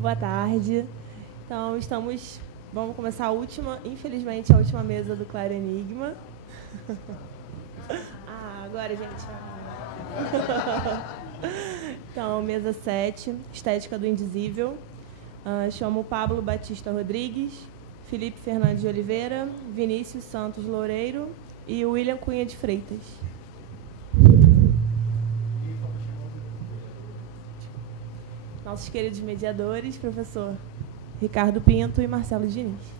Boa tarde. Então, vamos começar infelizmente, a última mesa do Claro Enigma. Agora, gente. Então, mesa 7, Estética do Indizível. Chamo Pablo Batista Rodrigues, Felipe Fernandes de Oliveira, Vinícius Santos Loureiro e William Cunha de Freitas. Nossos queridos mediadores, professor Ricardo Pinto e Marcelo Diniz.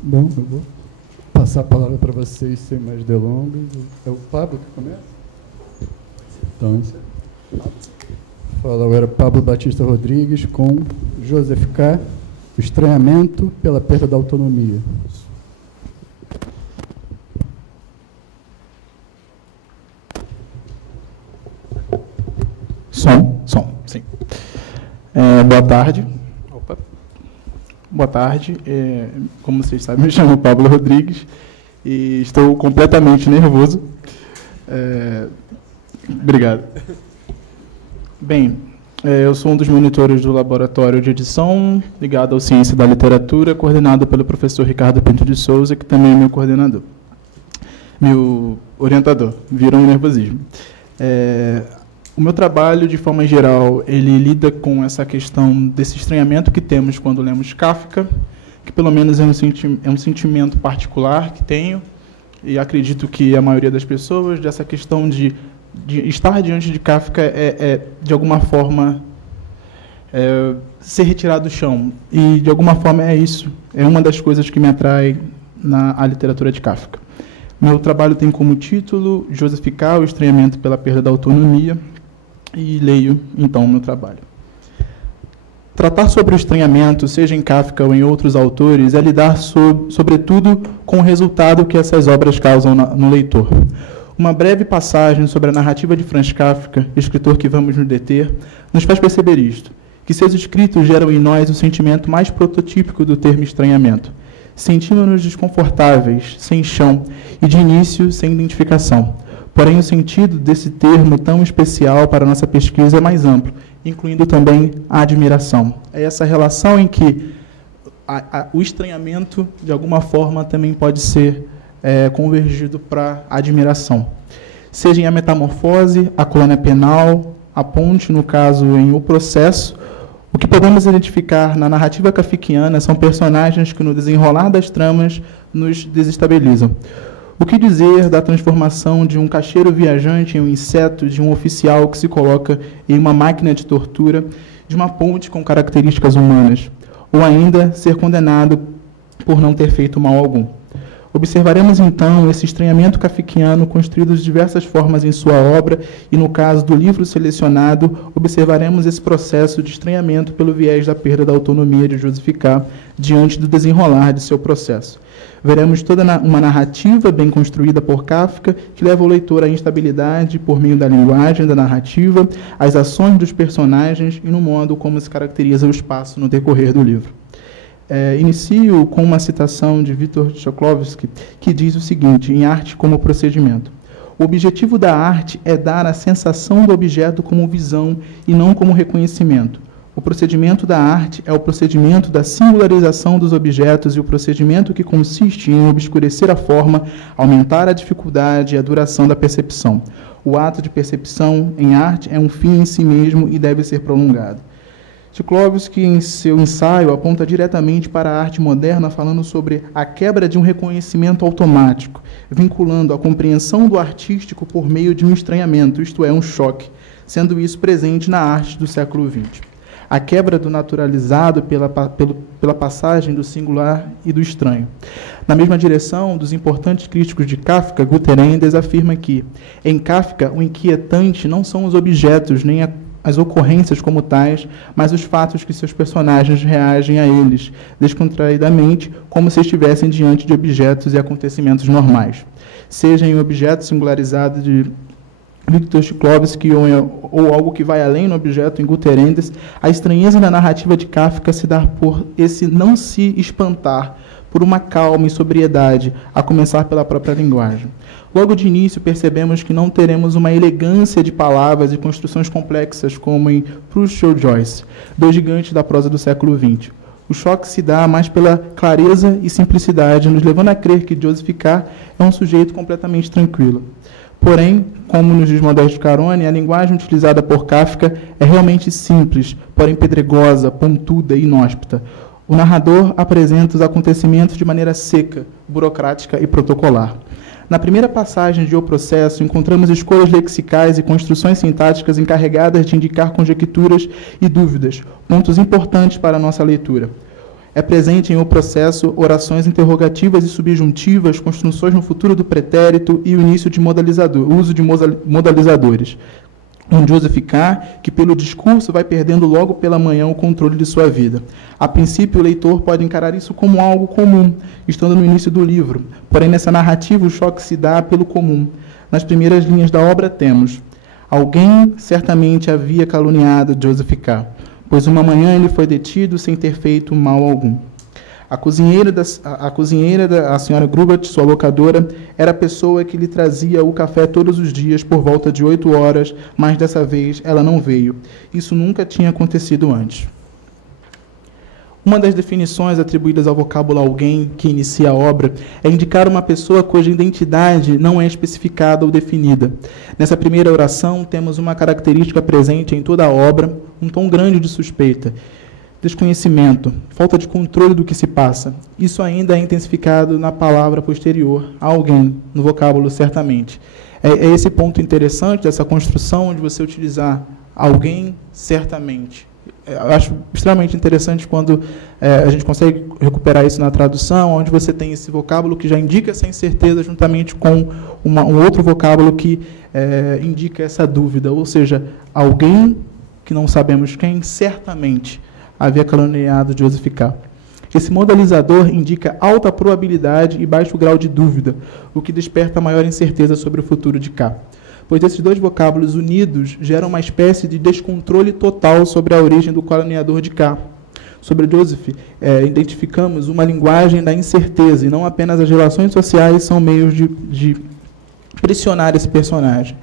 Bom, eu vou passar a palavra para vocês sem mais delongas. É o Pablo que começa? Então, fala agora Pablo Batista Rodrigues com Joseph K. O estranhamento pela perda da autonomia. Som, sim. Boa tarde. Boa tarde. Como vocês sabem, me chamo Pablo Rodrigues e estou completamente nervoso. Obrigado. Bem, eu sou um dos monitores do laboratório de edição ligado ao Ciência da Literatura, coordenado pelo professor Ricardo Pinto de Souza, que também é meu coordenador. Meu orientador. Viram um nervosismo. O meu trabalho, de forma geral, ele lida com essa questão desse estranhamento que temos quando lemos Kafka, que pelo menos é um sentimento particular que tenho, e acredito que a maioria das pessoas, dessa questão de estar diante de Kafka de alguma forma, ser retirado do chão. E, de alguma forma, é isso. É uma das coisas que me atrai na literatura de Kafka. Meu trabalho tem como título Joseph K. O estranhamento pela perda da autonomia, e leio, então, o meu trabalho. Tratar sobre o estranhamento, seja em Kafka ou em outros autores, é lidar, sobretudo, com o resultado que essas obras causam no leitor. Uma breve passagem sobre a narrativa de Franz Kafka, escritor que vamos nos deter, nos faz perceber isto, que seus escritos geram em nós o sentimento mais prototípico do termo estranhamento. Sentimos-nos desconfortáveis, sem chão, e de início, sem identificação. Porém, o sentido desse termo tão especial para a nossa pesquisa é mais amplo, incluindo também a admiração. É essa relação em que o estranhamento, de alguma forma, também pode ser convergido para a admiração. Seja em A Metamorfose, A Colônia Penal, A Ponte, no caso, em O Processo, o que podemos identificar na narrativa kafkiana são personagens que, no desenrolar das tramas, nos desestabilizam. O que dizer da transformação de um caixeiro viajante em um inseto, de um oficial que se coloca em uma máquina de tortura, de uma ponte com características humanas, ou ainda ser condenado por não ter feito mal algum? Observaremos, então, esse estranhamento kafkiano construído de diversas formas em sua obra e, no caso do livro selecionado, observaremos esse processo de estranhamento pelo viés da perda da autonomia de Joseph K. diante do desenrolar de seu processo. Veremos toda uma narrativa bem construída por Kafka, que leva o leitor à instabilidade por meio da linguagem, da narrativa, às ações dos personagens e no modo como se caracteriza o espaço no decorrer do livro. Inicio com uma citação de Viktor Choklovsky, que diz o seguinte, em Arte como Procedimento: o objetivo da arte é dar a sensação do objeto como visão e não como reconhecimento. O procedimento da arte é o procedimento da singularização dos objetos e o procedimento que consiste em obscurecer a forma, aumentar a dificuldade e a duração da percepção. O ato de percepção em arte é um fim em si mesmo e deve ser prolongado. Choklovsky, em seu ensaio, aponta diretamente para a arte moderna, falando sobre a quebra de um reconhecimento automático, vinculando a compreensão do artístico por meio de um estranhamento, isto é, um choque, sendo isso presente na arte do século XX. a quebra do naturalizado pela passagem do singular e do estranho. Na mesma direção, dos importantes críticos de Kafka, Günter Enders afirma que, em Kafka, o inquietante não são os objetos nem as ocorrências como tais, mas os fatos que seus personagens reagem a eles, descontraidamente, como se estivessem diante de objetos e acontecimentos normais. Seja em objeto singularizado de Viktor Shklovsky ou algo que vai além no objeto em Günter Enders, a estranheza da narrativa de Kafka se dá por esse não se espantar, por uma calma e sobriedade, a começar pela própria linguagem. Logo de início, percebemos que não teremos uma elegância de palavras e construções complexas como em Proust ou Joyce, dois gigantes da prosa do século XX. O choque se dá mais pela clareza e simplicidade, nos levando a crer que Joseph K. é um sujeito completamente tranquilo. Porém, como nos diz Modesto Carone, a linguagem utilizada por Kafka é realmente simples, porém pedregosa, pontuda e inóspita. O narrador apresenta os acontecimentos de maneira seca, burocrática e protocolar. Na primeira passagem de O Processo, encontramos escolhas lexicais e construções sintáticas encarregadas de indicar conjecturas e dúvidas, pontos importantes para a nossa leitura. É presente em O Processo orações interrogativas e subjuntivas, construções no futuro do pretérito e o início de uso de modalizadores. Um Joseph K., que pelo discurso vai perdendo logo pela manhã o controle de sua vida. A princípio, o leitor pode encarar isso como algo comum, estando no início do livro. Porém, nessa narrativa, o choque se dá pelo comum. Nas primeiras linhas da obra temos: alguém certamente havia caluniado Joseph K., pois uma manhã ele foi detido sem ter feito mal algum. A cozinheira, a senhora Grubert, sua locadora, era a pessoa que lhe trazia o café todos os dias por volta de 8 horas, mas dessa vez ela não veio. Isso nunca tinha acontecido antes. Uma das definições atribuídas ao vocábulo alguém que inicia a obra é indicar uma pessoa cuja identidade não é especificada ou definida. Nessa primeira oração, temos uma característica presente em toda a obra, um tom grande de suspeita. Desconhecimento, falta de controle do que se passa. Isso ainda é intensificado na palavra posterior, alguém, no vocábulo certamente. É esse ponto interessante dessa construção de você utilizar alguém certamente. Eu acho extremamente interessante quando a gente consegue recuperar isso na tradução, onde você tem esse vocábulo que já indica essa incerteza juntamente com um outro vocábulo que indica essa dúvida, ou seja, alguém que não sabemos quem, certamente havia caluniado Joseph K. Esse modalizador indica alta probabilidade e baixo grau de dúvida, o que desperta maior incerteza sobre o futuro de K. Pois esses dois vocábulos unidos geram uma espécie de descontrole total sobre a origem do caluniador de K. Sobre Joseph, identificamos uma linguagem da incerteza, e não apenas as relações sociais são meios de pressionar esse personagem.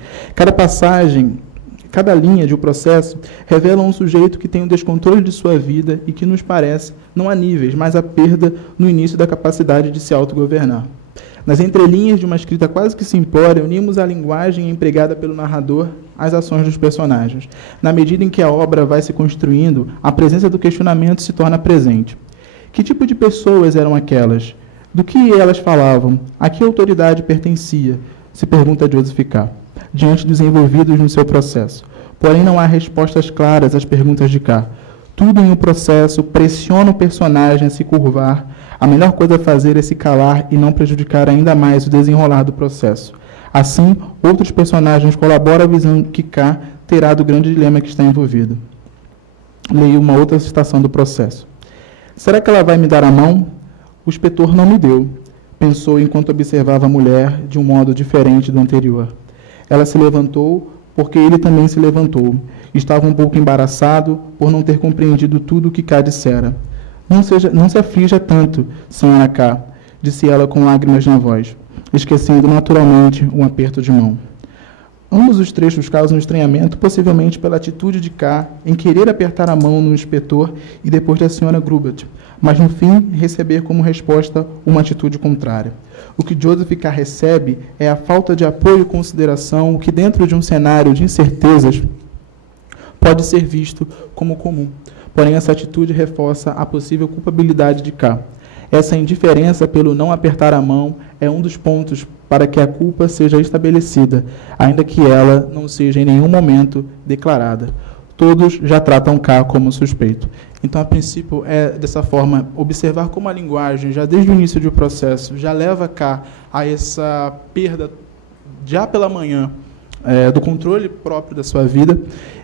Cada linha de O Processo revela um sujeito que tem o descontrole de sua vida e que nos parece, não há níveis, mas a perda no início da capacidade de se autogovernar. Nas entrelinhas de uma escrita quase que simplória, unimos a linguagem empregada pelo narrador às ações dos personagens. Na medida em que a obra vai se construindo, a presença do questionamento se torna presente. Que tipo de pessoas eram aquelas? Do que elas falavam? A que autoridade pertencia? Se pergunta Joseph K., diante dos envolvidos no seu processo. Porém, não há respostas claras às perguntas de K. Tudo em um processo pressiona o personagem a se curvar. A melhor coisa a fazer é se calar e não prejudicar ainda mais o desenrolar do processo. Assim, outros personagens colaboram avisando que K terá do grande dilema que está envolvido. Leio uma outra citação do processo. Será que ela vai me dar a mão? O inspetor não me deu, pensou enquanto observava a mulher de um modo diferente do anterior. Ela se levantou, porque ele também se levantou. Estava um pouco embaraçado por não ter compreendido tudo o que K dissera. Não se aflija tanto, senhora K., disse ela com lágrimas na voz, esquecendo naturalmente um aperto de mão. Ambos os trechos causam estranhamento, possivelmente pela atitude de K em querer apertar a mão no inspetor e depois da senhora Grubert, mas no fim receber como resposta uma atitude contrária. O que Joseph K. recebe é a falta de apoio e consideração, o que dentro de um cenário de incertezas pode ser visto como comum. Porém, essa atitude reforça a possível culpabilidade de K. Essa indiferença pelo não apertar a mão é um dos pontos para que a culpa seja estabelecida, ainda que ela não seja em nenhum momento declarada. todos já tratam K como suspeito. Então, a princípio, é dessa forma, observar como a linguagem, já desde o início do processo, já leva K a essa perda, já pela manhã, do controle próprio da sua vida,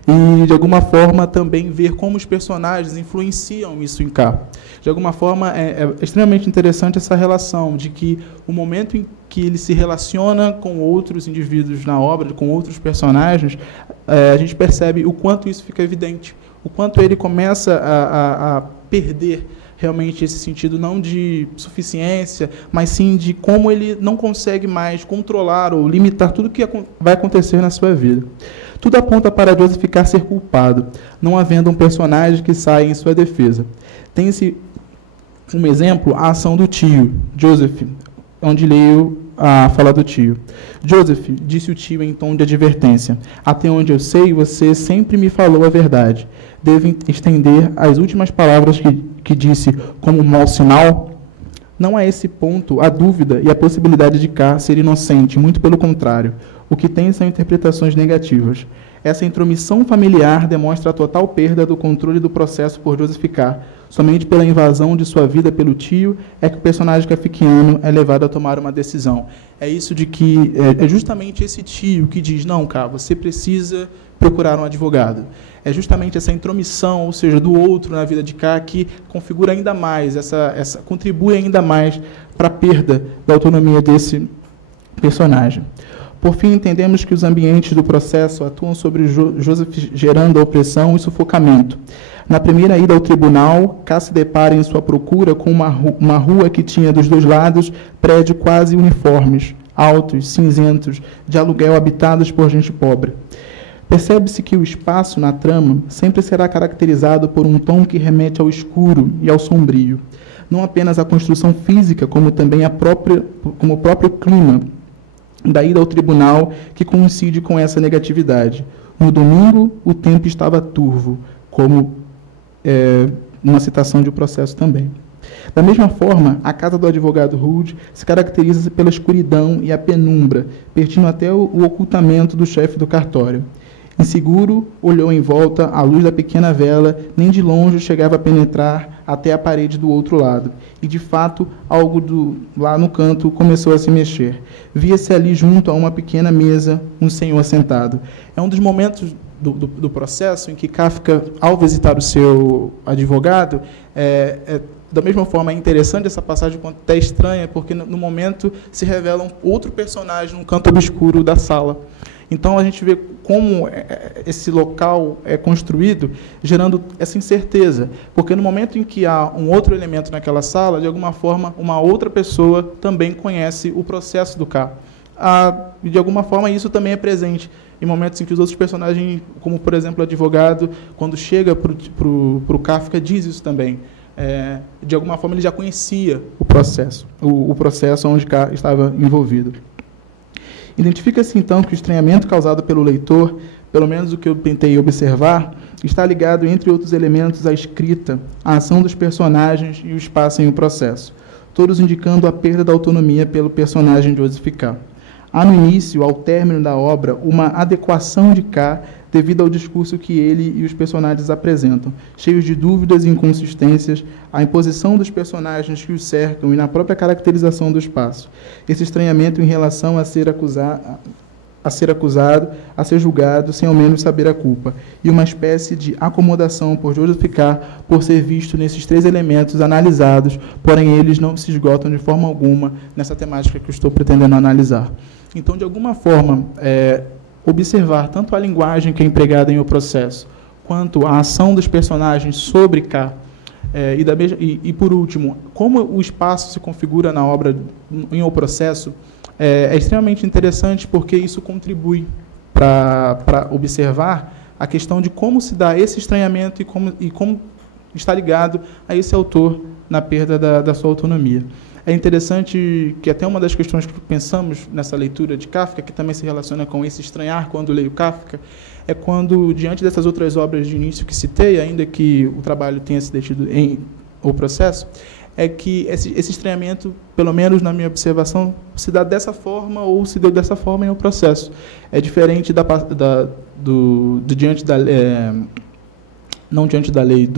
e, de alguma forma, também ver como os personagens influenciam isso em K. De alguma forma, é extremamente interessante essa relação de que o momento em que ele se relaciona com outros indivíduos na obra, com outros personagens, a gente percebe o quanto isso fica evidente, o quanto ele começa a perder realmente esse sentido não de suficiência, mas sim de como ele não consegue mais controlar ou limitar tudo que vai acontecer na sua vida. Tudo aponta para Joseph ficar ser culpado, não havendo um personagem que saia em sua defesa. Tem-se um exemplo, a ação do tio, Joseph, onde leio a fala do tio. Joseph, disse o tio em tom de advertência, até onde eu sei, você sempre me falou a verdade. Devo estender as últimas palavras que disse como um mau sinal? Não a esse ponto a dúvida e a possibilidade de K ser inocente, muito pelo contrário. O que tem são interpretações negativas. Essa intromissão familiar demonstra a total perda do controle do processo por Joseph K. Somente pela invasão de sua vida pelo tio é que o personagem kafkiano é levado a tomar uma decisão. É isso de que é justamente esse tio que diz, não, K, você precisa procurar um advogado. É justamente essa intromissão, ou seja, do outro na vida de K, que configura ainda mais, contribui ainda mais para a perda da autonomia desse personagem. Por fim, entendemos que os ambientes do processo atuam sobre Joseph, gerando a opressão e sufocamento. Na primeira ida ao tribunal, K se depara em sua procura com uma rua que tinha dos dois lados prédios quase uniformes, altos, cinzentos, de aluguel habitados por gente pobre. Percebe-se que o espaço na trama sempre será caracterizado por um tom que remete ao escuro e ao sombrio. Não apenas a construção física, como também como o próprio clima da ida ao tribunal, que coincide com essa negatividade. No domingo, o tempo estava turvo, como uma citação de um processo também. Da mesma forma, a casa do advogado Hood se caracteriza pela escuridão e a penumbra, pertinho até o ocultamento do chefe do cartório. Inseguro, olhou em volta, a luz da pequena vela nem de longe chegava a penetrar até a parede do outro lado. E, de fato, algo lá no canto começou a se mexer. Via-se ali, junto a uma pequena mesa, um senhor sentado. É um dos momentos do processo em que Kafka, ao visitar o seu advogado, da mesma forma, é interessante essa passagem, quanto até estranha, porque no momento se revela outro personagem no canto obscuro da sala. Então, a gente vê como esse local é construído, gerando essa incerteza. Porque no momento em que há um outro elemento naquela sala, de alguma forma, uma outra pessoa também conhece o processo do K. E, de alguma forma, isso também é presente em momentos em que os outros personagens, como, por exemplo, o advogado, quando chega para o Kafka, diz isso também. De alguma forma, ele já conhecia o processo onde K estava envolvido. Identifica-se, então, que o estranhamento causado pelo leitor, pelo menos o que eu tentei observar, está ligado, entre outros elementos, à escrita, à ação dos personagens e o espaço em o processo, todos indicando a perda da autonomia pelo personagem Joseph K. Há no início, ao término da obra, uma adequação de K devido ao discurso que ele e os personagens apresentam, cheios de dúvidas e inconsistências, a imposição dos personagens que os cercam e na própria caracterização do espaço. Esse estranhamento em relação a ser acusado, a ser julgado, sem ao menos saber a culpa, e uma espécie de acomodação por Joseph K por ser visto nesses três elementos analisados, porém eles não se esgotam de forma alguma nessa temática que eu estou pretendendo analisar. Então, de alguma forma, observar tanto a linguagem que é empregada em o processo, quanto a ação dos personagens sobre K, e, por último, como o espaço se configura na obra, em o processo, é extremamente interessante, porque isso contribui para observar a questão de como se dá esse estranhamento e como está ligado a esse autor na perda da sua autonomia. É interessante que até uma das questões que pensamos nessa leitura de Kafka, que também se relaciona com esse estranhar quando leio Kafka, é quando, diante dessas outras obras de início que citei, ainda que o trabalho tenha se detido em o processo, é que esse estranhamento, pelo menos na minha observação, se dá dessa forma ou se deu dessa forma em um processo. É diferente do diante da não diante da lei,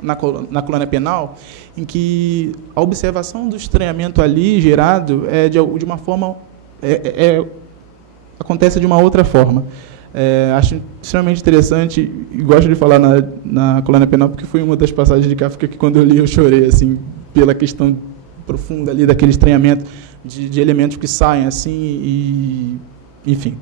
na colônia penal, em que a observação do estranhamento ali gerado é de uma forma acontece de uma outra forma. Acho extremamente interessante e gosto de falar na colônia penal porque foi uma das passagens de Kafka que, quando eu li, eu chorei, assim, pela questão profunda ali daquele estranhamento de elementos que saem assim e, enfim.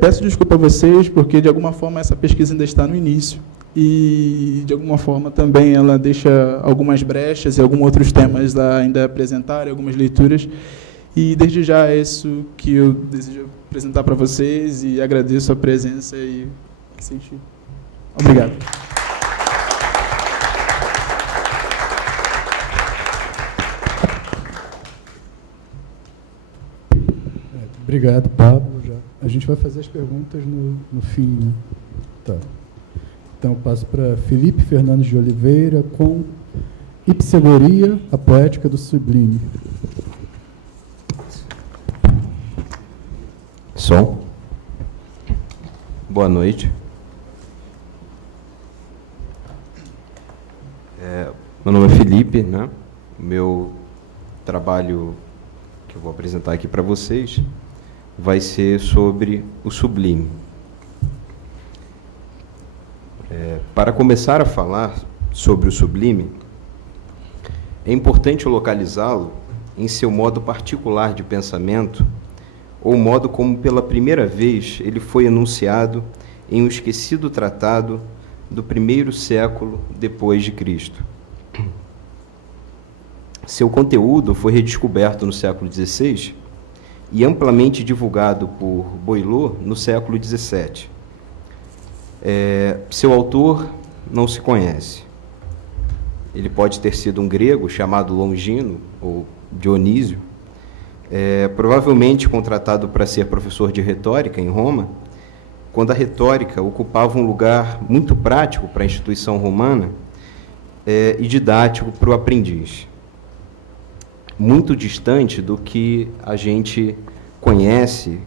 Peço desculpa a vocês porque, de alguma forma, essa pesquisa ainda está no início e, de alguma forma, também ela deixa algumas brechas e alguns outros temas ainda a apresentar, algumas leituras. E, desde já, é isso que eu desejo apresentar para vocês e agradeço a presença e senti. Obrigado. Obrigado, Pablo. A gente vai fazer as perguntas no fim, né? Tá. Então, eu passo para Felipe Fernandes de Oliveira com Ipseloria, a poética do sublime. Som. Boa noite. Meu nome é Felipe, né? O meu trabalho que eu vou apresentar aqui para vocês vai ser sobre o sublime. Para começar a falar sobre o sublime, é importante localizá-lo em seu modo particular de pensamento, ou o modo como, pela primeira vez, ele foi enunciado em um esquecido tratado do 1º século depois de Cristo. Seu conteúdo foi redescoberto no século XVI e amplamente divulgado por Boileau no século XVII. Seu autor não se conhece. Ele pode ter sido um grego chamado Longino, ou Dionísio, provavelmente contratado para ser professor de retórica em Roma, quando a retórica ocupava um lugar muito prático para a instituição romana e didático para o aprendiz. Muito distante do que a gente conhece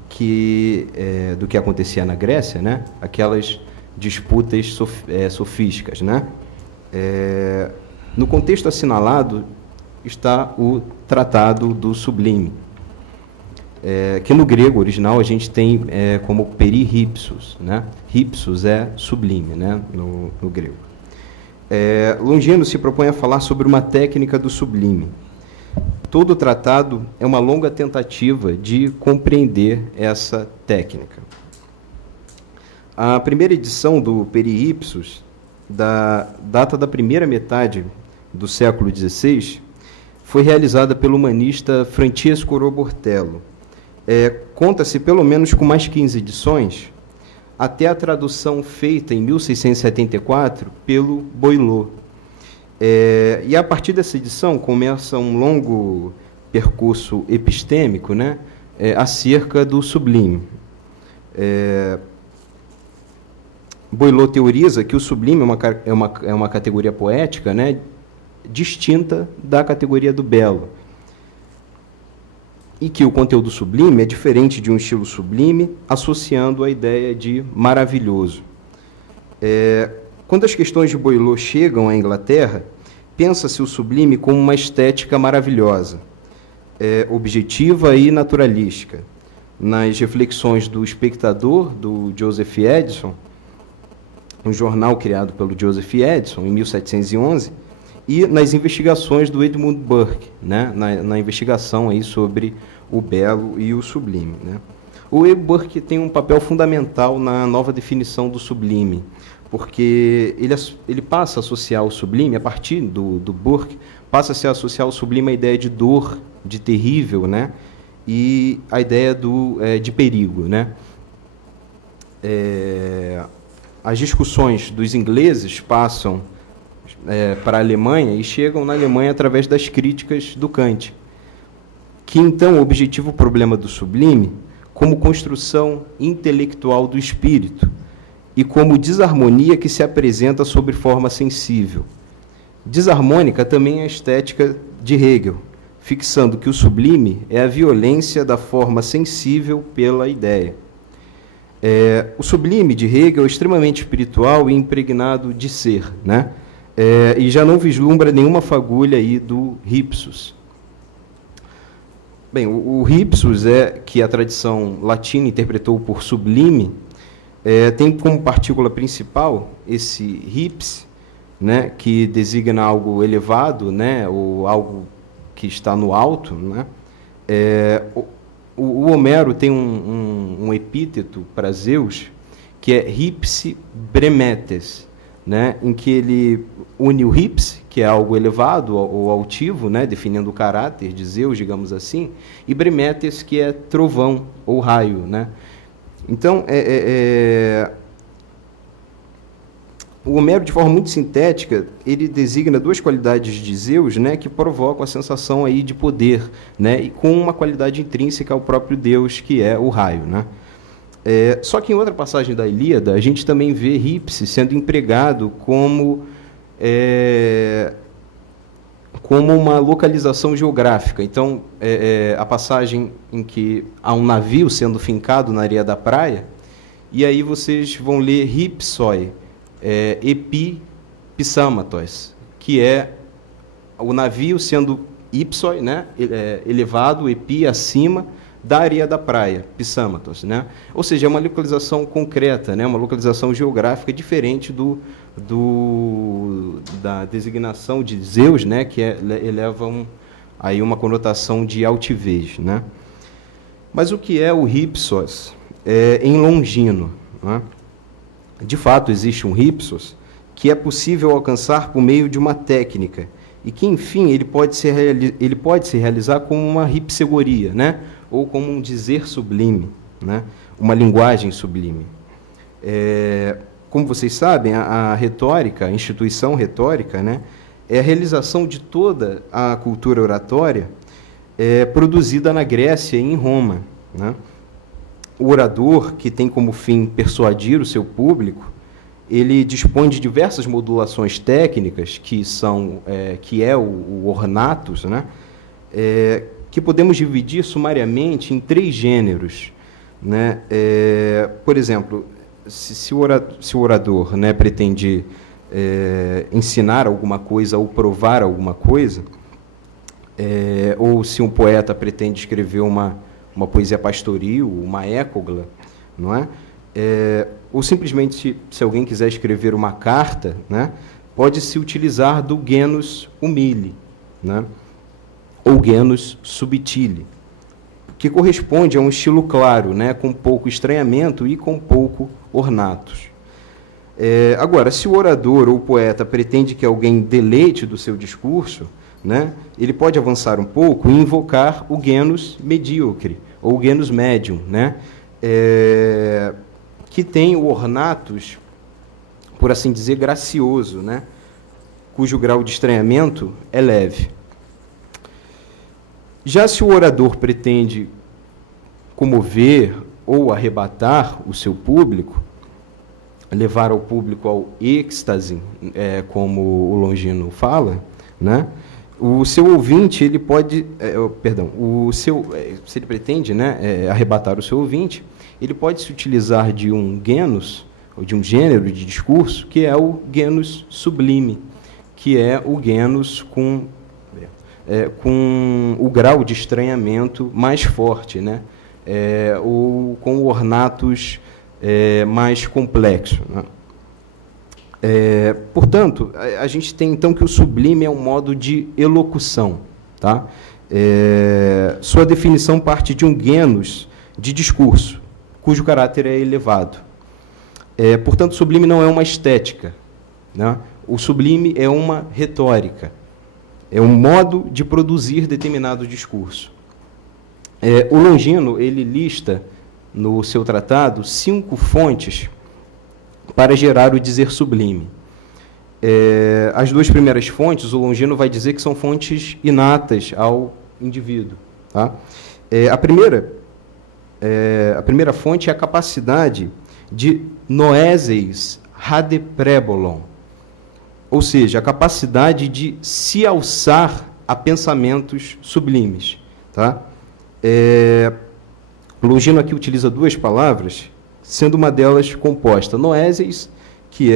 do que acontecia na Grécia, né? Aquelas disputas sofísticas, né? No contexto assinalado está o Tratado do Sublime, que no grego original a gente tem como perihipsos, né? Hipsos é sublime, né? No grego. Longino se propõe a falar sobre uma técnica do sublime. Todo o tratado é uma longa tentativa de compreender essa técnica. A primeira edição do Perihipsos data da primeira metade do século XVI, foi realizada pelo humanista Francesco Robortello. Conta-se pelo menos com mais 15 edições, até a tradução feita em 1674 pelo Boileau. E a partir dessa edição começa um longo percurso epistêmico, né, acerca do sublime. Boileau teoriza que o sublime é uma categoria poética, né, distinta da categoria do belo, e que o conteúdo sublime é diferente de um estilo sublime, associando a ideia de maravilhoso. Quando as questões de Boileau chegam à Inglaterra, pensa-se o sublime como uma estética maravilhosa, objetiva e naturalística. Nas reflexões do Espectador, do Joseph Edison, um jornal criado pelo Joseph Edison em 1711, e nas investigações do Edmund Burke, né, na investigação aí sobre o belo e o sublime, né. O Edmund Burke tem um papel fundamental na nova definição do sublime, porque ele passa a associar o sublime, a partir do Burke, passa-se a associar o sublime à ideia de dor, de terrível, né, e a ideia de perigo, né. As discussões dos ingleses passam para a Alemanha e chegam na Alemanha através das críticas do Kant, que então objetiva o problema do sublime como construção intelectual do espírito e como desarmonia que se apresenta sob forma sensível, Desarmônica também é a estética de Hegel, fixando que o sublime é a violência da forma sensível pela ideia. O sublime de Hegel é extremamente espiritual e impregnado de ser, né? E já não vislumbra nenhuma fagulha aí do Ripsus. Bem, o Ripsus, que a tradição latina interpretou por sublime, tem como partícula principal esse rips, né, que designa algo elevado, né, ou algo que está no alto, né? O Homero tem um epíteto para Zeus, que é Ripsi Bremetes, né, em que ele une o Rips, que é algo elevado ou altivo, né, definindo o caráter de Zeus, digamos assim, e Bremetes, que é trovão ou raio, né? Então, o Homero, de forma muito sintética, ele designa duas qualidades de Zeus, né, que provocam a sensação aí de poder, né, e com uma qualidade intrínseca ao próprio Deus, que é o raio, né? Só que em outra passagem da Ilíada, a gente também vê Ripse sendo empregado como uma localização geográfica. Então, a passagem em que há um navio sendo fincado na areia da praia, e aí vocês vão ler Ripsoi, epi pissamatos, que é o navio sendo ipsoi, né, elevado, epi, acima da areia da praia, pissamatos, né? Ou seja, é uma localização concreta, né, uma localização geográfica diferente da designação de Zeus, né, que eleva aí uma conotação de altivez, né? Mas o que é o Ripsos em Longino, né? De fato, existe um Ripsos que é possível alcançar por meio de uma técnica e que, enfim, ele pode se realizar como uma ripsegoria, né? Ou como um dizer sublime, né? Uma linguagem sublime. Como vocês sabem, a retórica, a instituição retórica, né, é a realização de toda a cultura oratória produzida na Grécia e em Roma, né? O orador, que tem como fim persuadir o seu público, ele dispõe de diversas modulações técnicas, que é o ornatus, né? Que podemos dividir sumariamente em 3 gêneros, né? Por exemplo, se o orador, né, pretende ensinar alguma coisa ou provar alguma coisa, ou se um poeta pretende escrever uma poesia pastoril, uma égloga, não é? Ou simplesmente, se alguém quiser escrever uma carta, né, pode-se utilizar do genus humile, né, ou genus subtile, que corresponde a um estilo claro, né, com pouco estranhamento e com pouco ornatos. Agora, se o orador ou o poeta pretende que alguém deleite do seu discurso, né, ele pode avançar um pouco e invocar o genus medíocre, ou o genus medium, né, que tem o ornatus, por assim dizer, gracioso, né, cujo grau de estranhamento é leve. Já se o orador pretende comover ou arrebatar o seu público, levar ao público ao êxtase, como o Longino fala, né, o seu ouvinte, ele pode, se ele pretende, né, arrebatar o seu ouvinte, ele pode se utilizar de um genus, ou de um gênero de discurso, que é o genus sublime, que é o genus com o grau de estranhamento mais forte, né, ou com o ornatus mais complexo, né? Portanto, a gente tem então que o sublime é um modo de elocução, tá? Sua definição parte de um genus de discurso, cujo caráter é elevado. Portanto, o sublime não é uma estética, né? O sublime é uma retórica, é um modo de produzir determinado discurso. O Longino, ele lista no seu tratado 5 fontes para gerar o dizer sublime. As 2 primeiras fontes, o Longino vai dizer que são fontes inatas ao indivíduo, tá? A primeira fonte é a capacidade de noeses radeprebolon, ou seja, a capacidade de se alçar a pensamentos sublimes. Tá? Longino aqui utiliza duas palavras, sendo uma delas composta. Noesis, que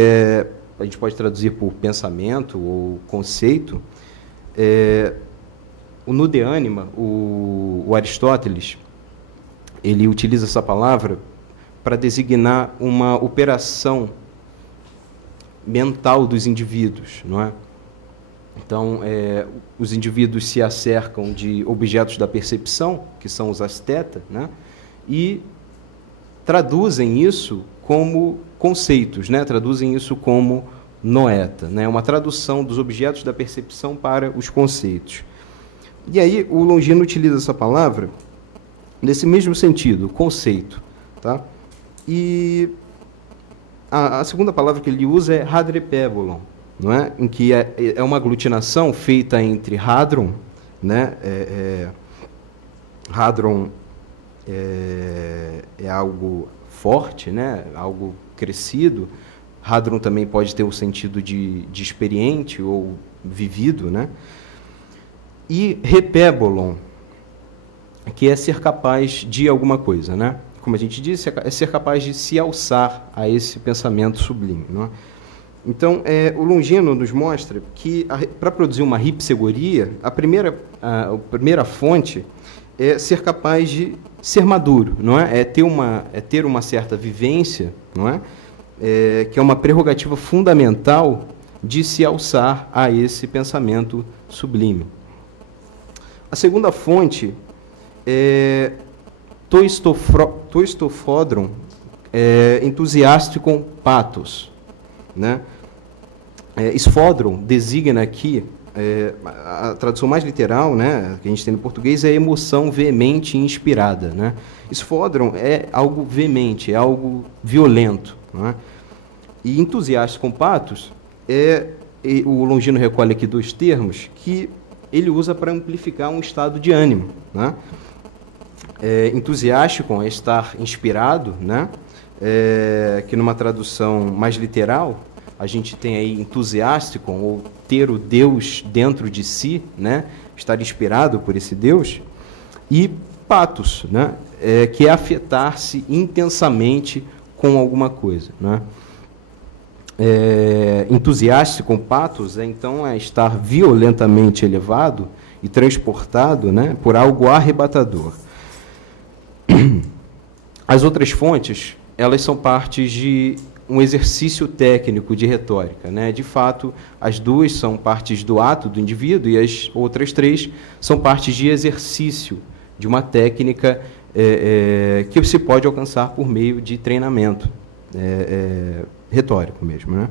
a gente pode traduzir por pensamento ou conceito. O nu de anima, o Aristóteles, ele utiliza essa palavra para designar uma operação mental dos indivíduos, não é? Então, os indivíduos se acercam de objetos da percepção, que são os asteta, né? E traduzem isso como conceitos, né? Traduzem isso como noeta, né? Uma tradução dos objetos da percepção para os conceitos. E aí o Longino utiliza essa palavra nesse mesmo sentido, conceito. Tá? E a segunda palavra que ele usa é hadrepébolon, não é? Em que é uma aglutinação feita entre hadron, né? Hadron é algo forte, né? Algo crescido. Hadron também pode ter o sentido de experiente ou vivido, né? E repébolon, que é ser capaz de alguma coisa, né? Como a gente disse, é ser capaz de se alçar a esse pensamento sublime, não é? Então, o Longino nos mostra que, para produzir uma ripsegoria, a primeira fonte é ser capaz de ser maduro, não é? É ter uma certa vivência, não é? Que é uma prerrogativa fundamental de se alçar a esse pensamento sublime. A segunda fonte é toistofodron entusiasticum pathos, né? Esfodron designa aqui, a tradução mais literal, né, que a gente tem no português, é emoção veemente e inspirada, né? Esfodron é algo veemente, é algo violento, né? E entusiasticum pathos o Longino recolhe aqui dois termos que ele usa para amplificar um estado de ânimo, né? Entusiástico é estar inspirado, né? Que numa tradução mais literal, a gente tem aí entusiástico, ou ter o Deus dentro de si, né? Estar inspirado por esse Deus. E pathos, né? Que é afetar-se intensamente com alguma coisa, né? Entusiástico, pathos, então é estar violentamente elevado e transportado, né, por algo arrebatador. As outras fontes, elas são partes de um exercício técnico de retórica, né? De fato, as duas são partes do ato do indivíduo e as outras três são partes de exercício de uma técnica que se pode alcançar por meio de treinamento retórico mesmo, né?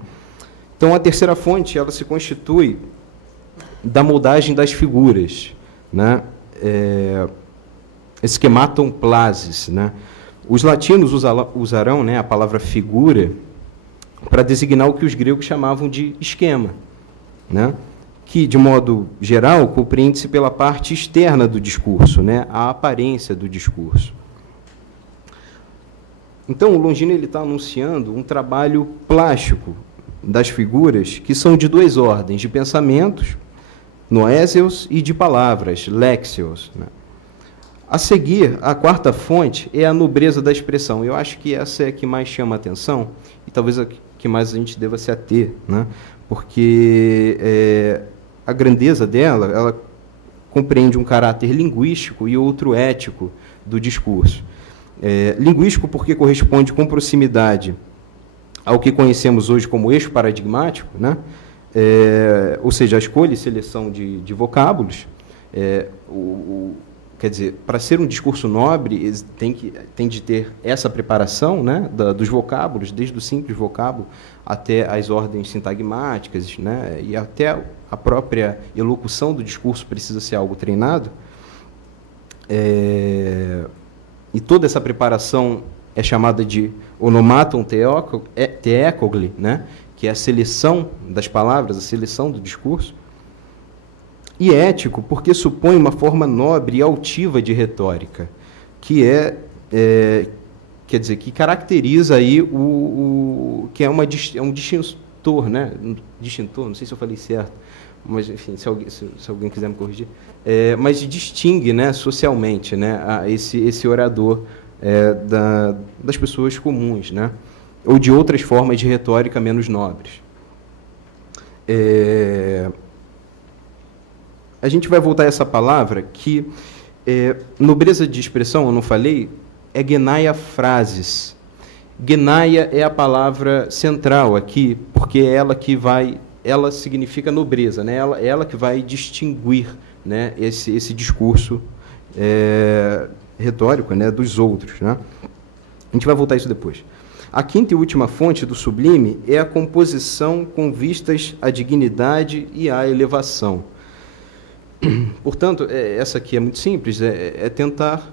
Então, a terceira fonte, ela se constitui da moldagem das figuras, né? Schematum plasis, né? Os latinos usarão, né, a palavra figura para designar o que os gregos chamavam de esquema, né? Que, de modo geral, compreende-se pela parte externa do discurso, né? A aparência do discurso. Então, o Longino está anunciando um trabalho plástico das figuras que são de duas ordens, de pensamentos, noéseos, e de palavras, léxios, né? A seguir, a quarta fonte é a nobreza da expressão. Eu acho que essa é a que mais chama a atenção e talvez a que mais a gente deva se ater, né? Porque a grandeza dela, ela compreende um caráter linguístico e outro ético do discurso. Linguístico porque corresponde com proximidade ao que conhecemos hoje como eixo paradigmático, né? Ou seja, a escolha e seleção de vocábulos. Quer dizer, para ser um discurso nobre, tem de ter essa preparação, né, dos vocábulos, desde o simples vocábulo até as ordens sintagmáticas, né, e até a própria elocução do discurso precisa ser algo treinado. E toda essa preparação é chamada de onomaton theekogli, né? Que é a seleção das palavras, a seleção do discurso. E ético, porque supõe uma forma nobre e altiva de retórica, que quer dizer, que caracteriza aí que é um distintor, né? Distintor, não sei se eu falei certo, mas, enfim, se alguém quiser me corrigir, mas distingue, né, socialmente, né, esse orador das pessoas comuns, né, ou de outras formas de retórica menos nobres. A gente vai voltar a essa palavra que, nobreza de expressão, eu não falei, é genaia phrases. Genaia é a palavra central aqui, porque é ela que vai, ela significa nobreza, né? Ela que vai distinguir, né, esse discurso retórico, né, dos outros, né? A gente vai voltar a isso depois. A quinta e última fonte do sublime é a composição com vistas à dignidade e à elevação. Portanto, essa aqui é muito simples, é tentar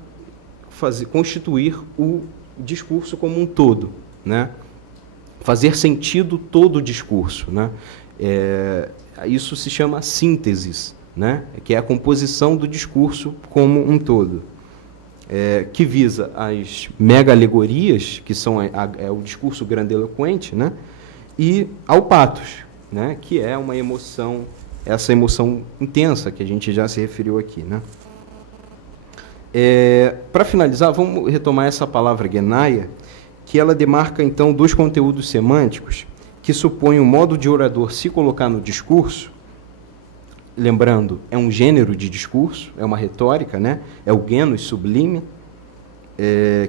constituir o discurso como um todo, né? Fazer sentido todo o discurso, né? Isso se chama síntese, né? Que é a composição do discurso como um todo, que visa as mega-alegorias, que são o discurso grandiloquente, né? E ao pathos, né? Que é uma emoção, essa emoção intensa que a gente já se referiu aqui, né? Para finalizar, vamos retomar essa palavra genaia, que ela demarca, então, dois conteúdos semânticos que supõem o modo de orador se colocar no discurso. Lembrando, é um gênero de discurso, é uma retórica, né? É o genus sublime,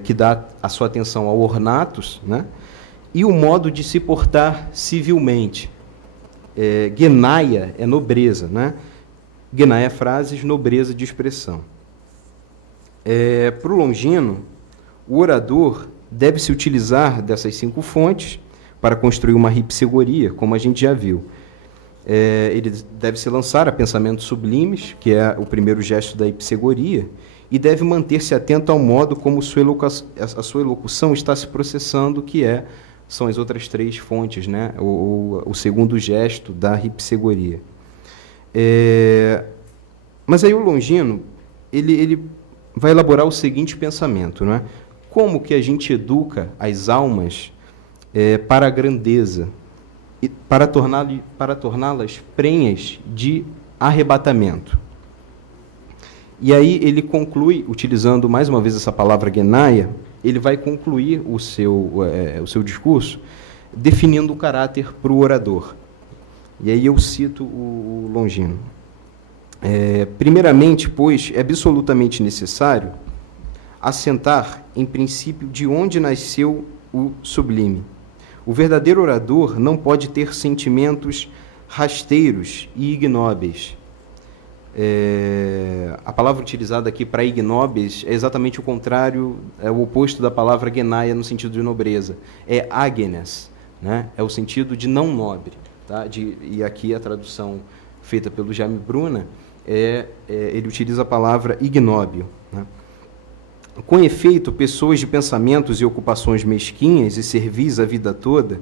que dá a sua atenção ao ornatus, né? E o modo de se portar civilmente. Genaia é nobreza, né? Genaia phrases, nobreza de expressão. Para o Longino, o orador deve se utilizar dessas 5 fontes para construir uma ripsegoria, como a gente já viu. Ele deve se lançar a pensamentos sublimes, que é o primeiro gesto da ripsegoria, e deve manter-se atento ao modo como a sua elocução está se processando, que são as outras 3 fontes, né? O segundo gesto da ripsegoria. Mas aí o Longino, ele vai elaborar o seguinte pensamento, não é? Como que a gente educa as almas para a grandeza, e para torná-las prenhas de arrebatamento? E aí ele conclui, utilizando mais uma vez essa palavra genaia, ele vai concluir o seu discurso definindo o caráter para o orador. E aí eu cito o Longino. Primeiramente, pois, é absolutamente necessário assentar em princípio de onde nasceu o sublime. O verdadeiro orador não pode ter sentimentos rasteiros e ignóbeis. A palavra utilizada aqui para ignóbeis é exatamente o contrário, é o oposto da palavra genaia no sentido de nobreza. É agenes, né? É o sentido de não nobre. Tá? E aqui a tradução feita pelo Jaime Bruna, ele utiliza a palavra ignóbil. Né? Com efeito, pessoas de pensamentos e ocupações mesquinhas e servis a vida toda,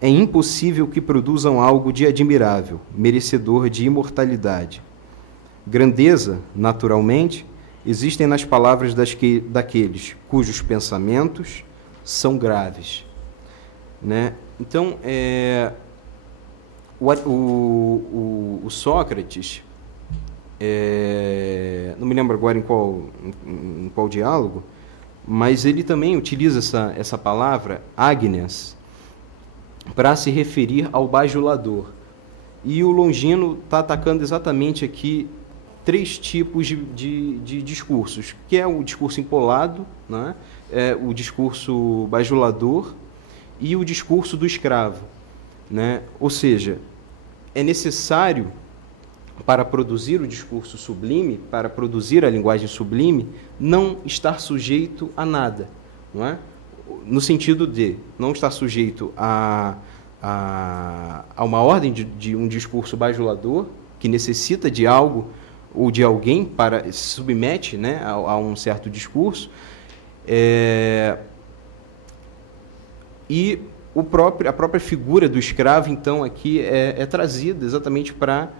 é impossível que produzam algo de admirável, merecedor de imortalidade. Grandeza, naturalmente, existem nas palavras daqueles cujos pensamentos são graves. Né? Então, o Sócrates, não me lembro agora em qual diálogo, mas ele também utiliza essa palavra, agenes, para se referir ao bajulador. E o Longino está atacando exatamente aqui 3 tipos de discursos, que é o discurso empolado, né? O discurso bajulador e o discurso do escravo. Né? Ou seja, é necessário, para produzir o discurso sublime, para produzir a linguagem sublime, não estar sujeito a nada. Não é? No sentido de não estar sujeito a uma ordem de um discurso bajulador, que necessita de algo ou de alguém para se submete, né, a um certo discurso, e a própria figura do escravo, então, aqui é trazida exatamente para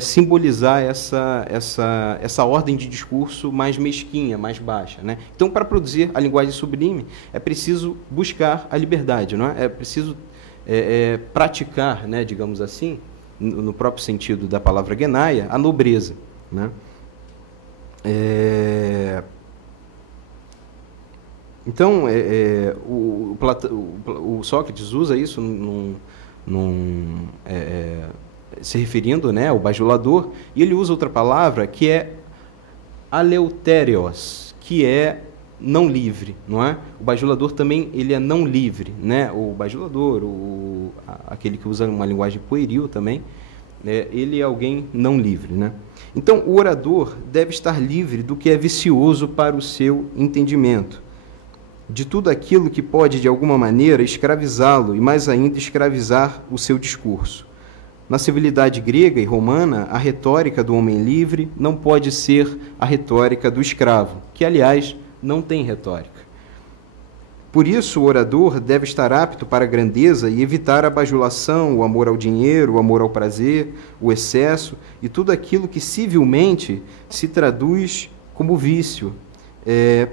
simbolizar essa ordem de discurso mais mesquinha, mais baixa. Né? Então, para produzir a linguagem sublime, é preciso buscar a liberdade, não é? É preciso praticar, né, digamos assim, no próprio sentido da palavra genaia, a nobreza, né? Então, o Sócrates usa isso se referindo, né, ao bajulador, e ele usa outra palavra que é aleuterios, que é não livre, não é? O bajulador também ele é não livre, né? O bajulador, aquele que usa uma linguagem pueril também, ele é alguém não livre, né? Então, o orador deve estar livre do que é vicioso para o seu entendimento, de tudo aquilo que pode, de alguma maneira, escravizá-lo e, mais ainda, escravizar o seu discurso. Na civilidade grega e romana, a retórica do homem livre não pode ser a retórica do escravo, que, aliás, não tem retórica. Por isso, o orador deve estar apto para a grandeza e evitar a bajulação, o amor ao dinheiro, o amor ao prazer, o excesso e tudo aquilo que civilmente se traduz como vício,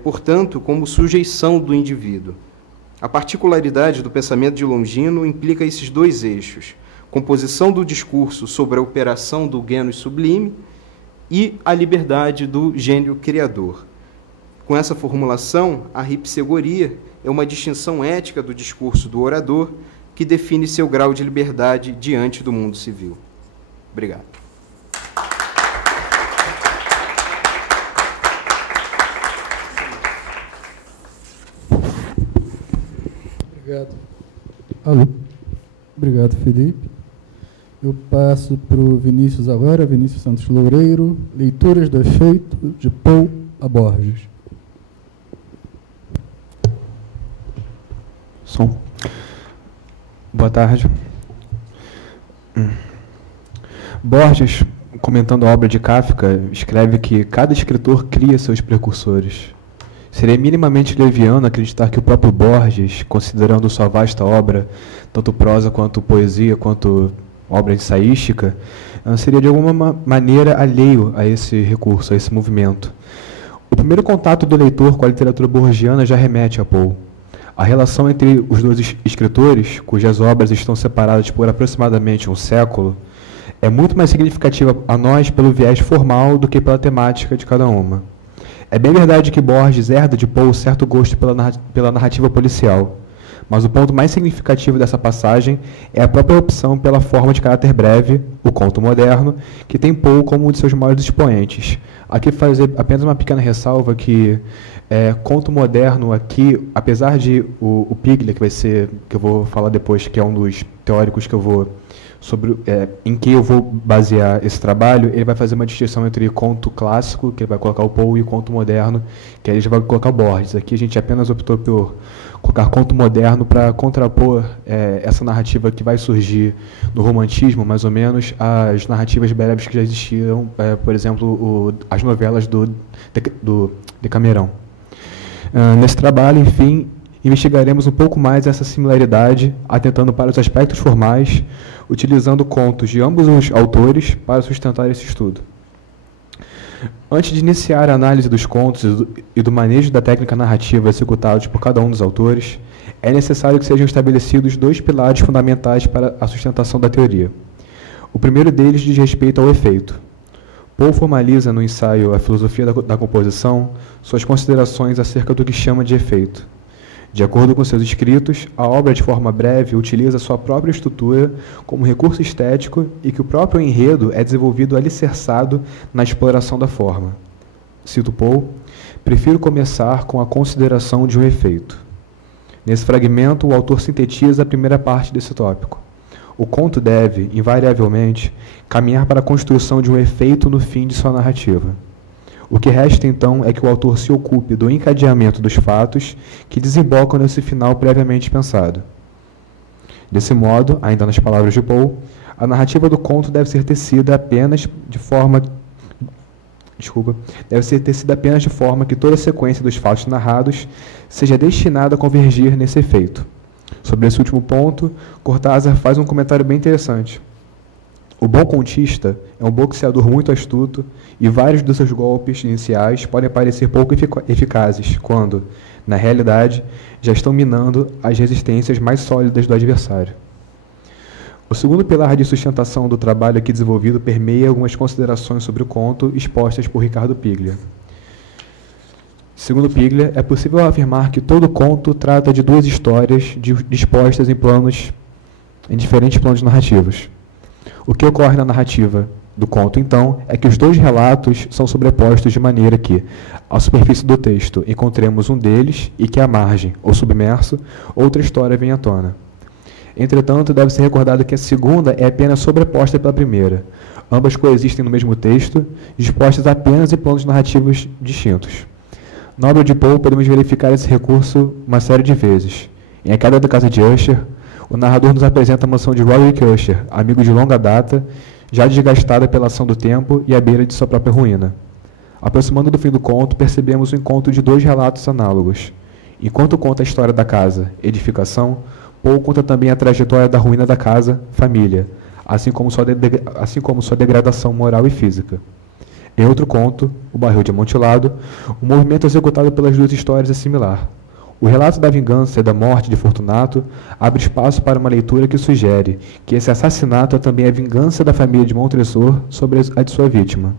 portanto, como sujeição do indivíduo. A particularidade do pensamento de Longino implica esses dois eixos: composição do discurso sobre a operação do gênio sublime e a liberdade do gênio criador. Com essa formulação, a ripsegoria é uma distinção ética do discurso do orador que define seu grau de liberdade diante do mundo civil. Obrigado. Obrigado. Alô. Obrigado, Felipe. Eu passo para o Vinícius agora, Vinícius Santos Loureiro, Leituras do Efeito, de Paul a Borges. Som. Boa tarde. Borges, comentando a obra de Kafka, escreve que cada escritor cria seus precursores. Seria minimamente leviano acreditar que o próprio Borges, considerando sua vasta obra, tanto prosa quanto poesia, quanto obra ensaística, seria de alguma maneira alheio a esse recurso, a esse movimento. O primeiro contato do leitor com a literatura borgiana já remete a Poe. A relação entre os dois escritores, cujas obras estão separadas por aproximadamente um século, é muito mais significativa a nós pelo viés formal do que pela temática de cada uma. É bem verdade que Borges herda de Poe certo gosto pela narrativa policial, mas o ponto mais significativo dessa passagem é a própria opção pela forma de caráter breve, o conto moderno, que tem Poe como um de seus maiores expoentes. Aqui fazer apenas uma pequena ressalva que conto moderno aqui, apesar de o Piglia, que eu vou falar depois, que é um dos teóricos que eu vou em que eu vou basear esse trabalho, ele vai fazer uma distinção entre conto clássico, que ele vai colocar o Poe, e conto moderno, que ele já vai colocar o Borges. Aqui a gente apenas optou por colocar conto moderno para contrapor essa narrativa que vai surgir no romantismo, mais ou menos, às narrativas breves que já existiam, por exemplo, as novelas do Decamerão. Nesse trabalho, enfim, investigaremos um pouco mais essa similaridade, atentando para os aspectos formais, utilizando contos de ambos os autores para sustentar esse estudo. Antes de iniciar a análise dos contos e do manejo da técnica narrativa executados por cada um dos autores, é necessário que sejam estabelecidos dois pilares fundamentais para a sustentação da teoria. O primeiro deles diz respeito ao efeito. Poe formaliza no ensaio A Filosofia da Composição suas considerações acerca do que chama de efeito. De acordo com seus escritos, a obra de forma breve utiliza sua própria estrutura como recurso estético e que o próprio enredo é desenvolvido alicerçado na exploração da forma. Cito Poe: prefiro começar com a consideração de um efeito. Nesse fragmento, o autor sintetiza a primeira parte desse tópico. O conto deve, invariavelmente, caminhar para a construção de um efeito no fim de sua narrativa. O que resta, então, é que o autor se ocupe do encadeamento dos fatos que desembocam nesse final previamente pensado. Desse modo, ainda nas palavras de Poe, a narrativa do conto deve ser tecida apenas de forma que toda a sequência dos fatos narrados seja destinada a convergir nesse efeito. Sobre esse último ponto, Cortázar faz um comentário bem interessante. O bom contista é um boxeador muito astuto e vários dos seus golpes iniciais podem parecer pouco eficazes quando, na realidade, já estão minando as resistências mais sólidas do adversário. O segundo pilar de sustentação do trabalho aqui desenvolvido permeia algumas considerações sobre o conto expostas por Ricardo Piglia. Segundo Piglia, é possível afirmar que todo conto trata de duas histórias dispostas em diferentes planos narrativos. O que ocorre na narrativa do conto, então, é que os dois relatos são sobrepostos de maneira que, à superfície do texto, encontremos um deles e que, à margem, ou submerso, outra história vem à tona. Entretanto, deve ser recordado que a segunda é apenas sobreposta pela primeira. Ambas coexistem no mesmo texto, dispostas apenas em planos narrativos distintos. Na obra de Poe, podemos verificar esse recurso uma série de vezes. Em A Queda da Casa de Usher, o narrador nos apresenta a mansão de Roderick Usher, amigo de longa data, já desgastada pela ação do tempo e à beira de sua própria ruína. Aproximando do fim do conto, percebemos o encontro de dois relatos análogos. Enquanto conta a história da casa, edificação, Poe conta também a trajetória da ruína da casa, família, assim como sua degradação moral e física. Em outro conto, O Barril de Amontilado, o movimento executado pelas duas histórias é similar. O relato da vingança e da morte de Fortunato abre espaço para uma leitura que sugere que esse assassinato é também a vingança da família de Montresor sobre a de sua vítima.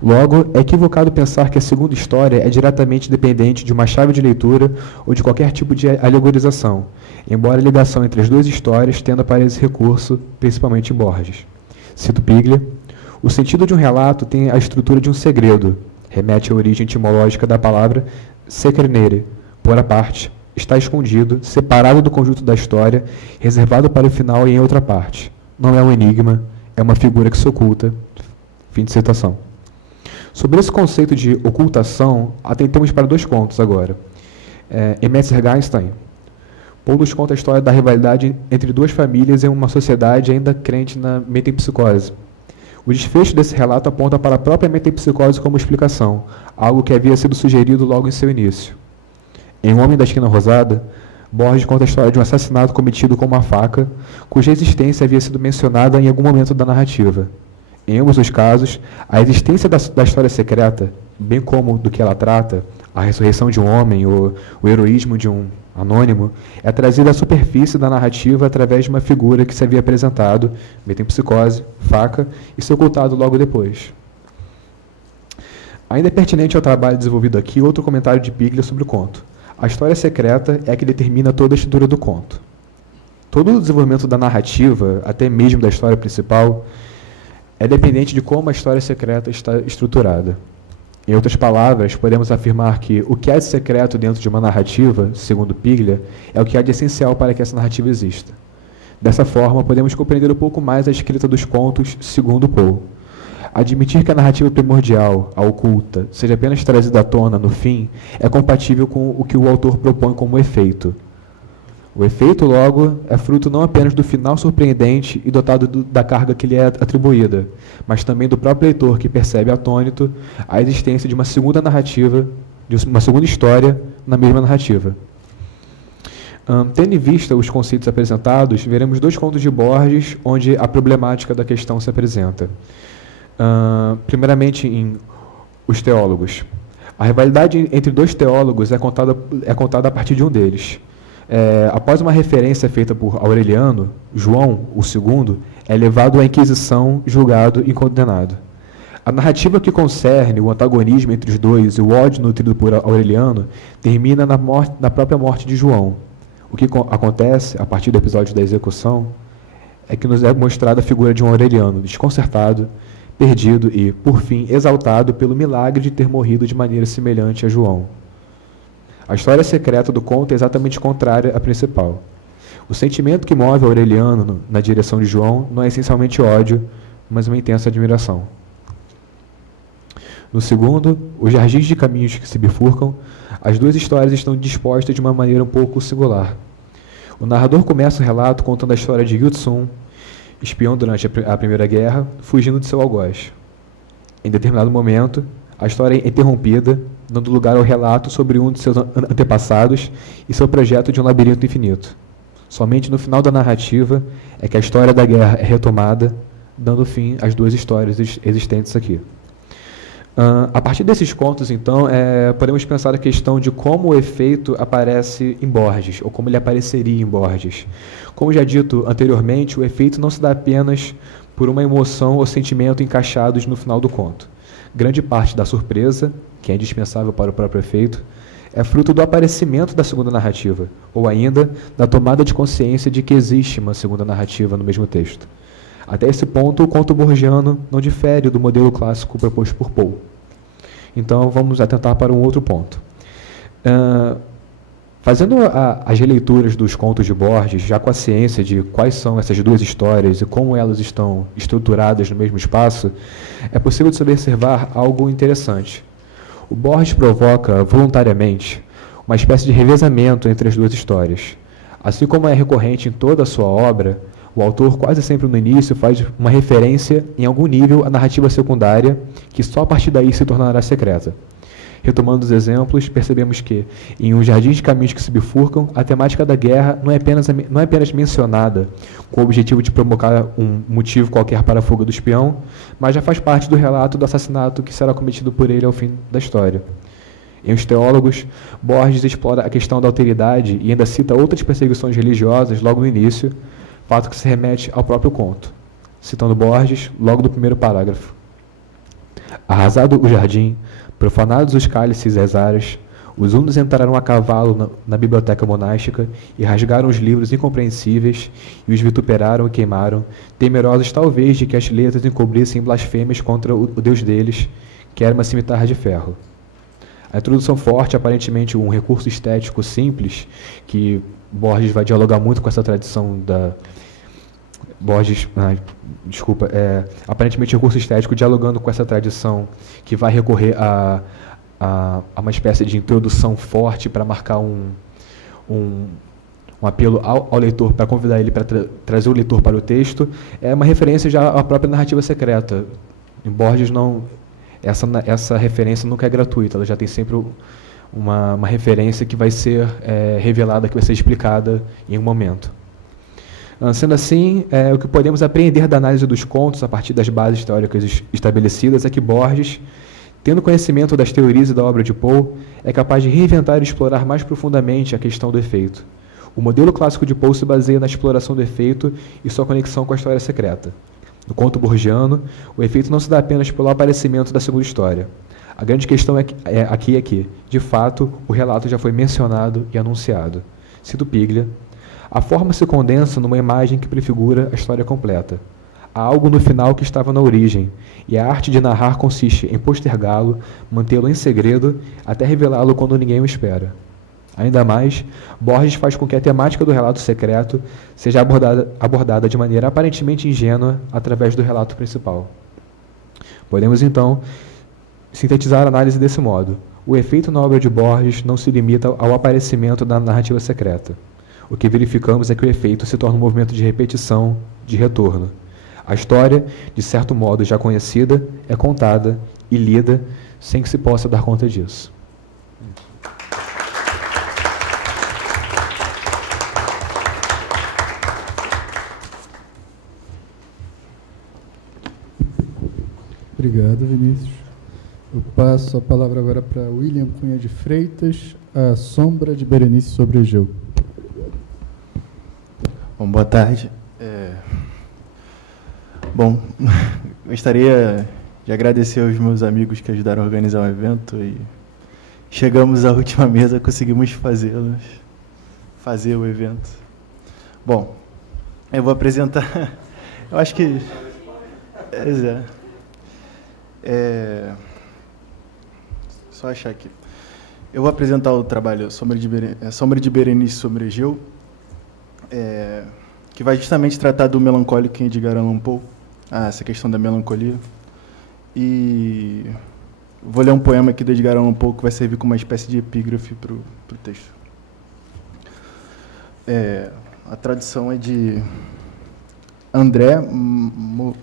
Logo, é equivocado pensar que a segunda história é diretamente dependente de uma chave de leitura ou de qualquer tipo de alegorização, embora a ligação entre as duas histórias tenda para esse recurso, principalmente em Borges. Cito Piglia: o sentido de um relato tem a estrutura de um segredo, remete à origem etimológica da palavra secrenere, por a parte, está escondido, separado do conjunto da história, reservado para o final e em outra parte. Não é um enigma, é uma figura que se oculta. Fim de citação. Sobre esse conceito de ocultação, atentemos para dois contos agora. Em Metzer-Geinstein, Poe nos conta a história da rivalidade entre duas famílias em uma sociedade ainda crente na metempsicose. O desfecho desse relato aponta para a própria metempsicose como explicação, algo que havia sido sugerido logo em seu início. Em O Homem da Esquina Rosada, Borges conta a história de um assassinato cometido com uma faca, cuja existência havia sido mencionada em algum momento da narrativa. Em ambos os casos, a existência da história secreta, bem como do que ela trata, a ressurreição de um homem ou o heroísmo de um anônimo, é trazida à superfície da narrativa através de uma figura que se havia apresentado, metempsicose, faca, e se ocultado logo depois. Ainda é pertinente ao trabalho desenvolvido aqui outro comentário de Piglia sobre o conto. A história secreta é a que determina toda a estrutura do conto. Todo o desenvolvimento da narrativa, até mesmo da história principal, é dependente de como a história secreta está estruturada. Em outras palavras, podemos afirmar que o que há de secreto dentro de uma narrativa, segundo Piglia, é o que há de essencial para que essa narrativa exista. Dessa forma, podemos compreender um pouco mais a escrita dos contos, segundo Poe. Admitir que a narrativa primordial, a oculta, seja apenas trazida à tona no fim, é compatível com o que o autor propõe como efeito. O efeito, logo, é fruto não apenas do final surpreendente e dotado da carga que lhe é atribuída, mas também do próprio leitor que percebe atônito a existência de uma segunda narrativa, de uma segunda história na mesma narrativa. Tendo em vista os conceitos apresentados, veremos dois contos de Borges onde a problemática da questão se apresenta. Primeiramente, em Os Teólogos. A rivalidade entre dois teólogos é contada a partir de um deles. Após uma referência feita por Aureliano, João, o segundo, é levado à Inquisição, julgado e condenado. A narrativa que concerne o antagonismo entre os dois e o ódio nutrido por Aureliano termina na própria morte de João. O que acontece, a partir do episódio da execução, é que nos é mostrada a figura de um Aureliano desconcertado, perdido e, por fim, exaltado pelo milagre de ter morrido de maneira semelhante a João. A história secreta do conto é exatamente contrária à principal. O sentimento que move Aureliano na direção de João não é essencialmente ódio, mas uma intensa admiração. No segundo, Os Jardins de Caminhos que se Bifurcam, as duas histórias estão dispostas de uma maneira um pouco singular. O narrador começa o relato contando a história de Yutsun, espião durante a Primeira Guerra, fugindo de seu algoz. Em determinado momento, a história é interrompida, dando lugar ao relato sobre um de seus antepassados e seu projeto de um labirinto infinito. Somente no final da narrativa é que a história da guerra é retomada, dando fim às duas histórias existentes aqui. A partir desses contos, então, podemos pensar a questão de como o efeito aparece em Borges, ou como ele apareceria em Borges. Como já dito anteriormente, o efeito não se dá apenas por uma emoção ou sentimento encaixados no final do conto. Grande parte da surpresa, que é indispensável para o próprio efeito, é fruto do aparecimento da segunda narrativa, ou ainda da tomada de consciência de que existe uma segunda narrativa no mesmo texto. Até esse ponto, o conto borgiano não difere do modelo clássico proposto por Poe. Então, vamos atentar para um outro ponto. Fazendo as releituras dos contos de Borges, já com a ciência de quais são essas duas histórias e como elas estão estruturadas no mesmo espaço, é possível de se observar algo interessante. O Borges provoca, voluntariamente, uma espécie de revezamento entre as duas histórias. Assim como é recorrente em toda a sua obra, o autor quase sempre no início faz uma referência, em algum nível, à narrativa secundária, que só a partir daí se tornará secreta. Retomando os exemplos, percebemos que, em Um Jardim de Caminhos que se Bifurcam, a temática da guerra não é apenas mencionada com o objetivo de provocar um motivo qualquer para a fuga do espião, mas já faz parte do relato do assassinato que será cometido por ele ao fim da história. Em Os Teólogos, Borges explora a questão da alteridade e ainda cita outras perseguições religiosas logo no início, fato que se remete ao próprio conto. Citando Borges, logo do primeiro parágrafo. Arrasado o jardim, profanados os cálices e as aras, os hunos entraram a cavalo na biblioteca monástica e rasgaram os livros incompreensíveis e os vituperaram e queimaram, temerosos talvez de que as letras encobrissem blasfêmias contra o Deus deles, que era uma cimitarra de ferro. A introdução forte, aparentemente um recurso estético simples, que Borges vai dialogar muito com essa tradição da... aparentemente recurso estético, dialogando com essa tradição que vai recorrer a uma espécie de introdução forte para marcar um apelo ao leitor, para convidar ele para trazer o leitor para o texto, é uma referência já à própria narrativa secreta. Em Borges, não, essa referência nunca é gratuita, ela já tem sempre uma referência que vai ser revelada, que vai ser explicada em um momento. Sendo assim, o que podemos aprender da análise dos contos a partir das bases teóricas estabelecidas é que Borges, tendo conhecimento das teorias e da obra de Poe, é capaz de reinventar e explorar mais profundamente a questão do efeito. O modelo clássico de Poe se baseia na exploração do efeito e sua conexão com a história secreta. No conto borgiano, o efeito não se dá apenas pelo aparecimento da segunda história. A grande questão aqui é que, de fato, o relato já foi mencionado e anunciado. Cito Piglia: a forma se condensa numa imagem que prefigura a história completa. Há algo no final que estava na origem, e a arte de narrar consiste em postergá-lo, mantê-lo em segredo, até revelá-lo quando ninguém o espera. Ainda mais, Borges faz com que a temática do relato secreto seja abordada de maneira aparentemente ingênua através do relato principal. Podemos, então, sintetizar a análise desse modo. O efeito na obra de Borges não se limita ao aparecimento da narrativa secreta. O que verificamos é que o efeito se torna um movimento de repetição, de retorno. A história, de certo modo já conhecida, é contada e lida sem que se possa dar conta disso. Obrigado, Vinícius. Eu passo a palavra agora para William Cunha de Freitas, A Sombra de Berenice sobre Egeu. Bom, boa tarde. Bom, gostaria de agradecer aos meus amigos que ajudaram a organizar o evento e chegamos à última mesa, conseguimos fazer o evento. Bom, eu vou apresentar, eu acho que... só achar aqui. Eu vou apresentar o trabalho Sombra de Berenice sobre Egeu, que vai justamente tratar do melancólico em Edgar Allan Poe, essa questão da melancolia. E vou ler um poema aqui do Edgar Allan Poe que vai servir como uma espécie de epígrafe para o texto. A tradução é de André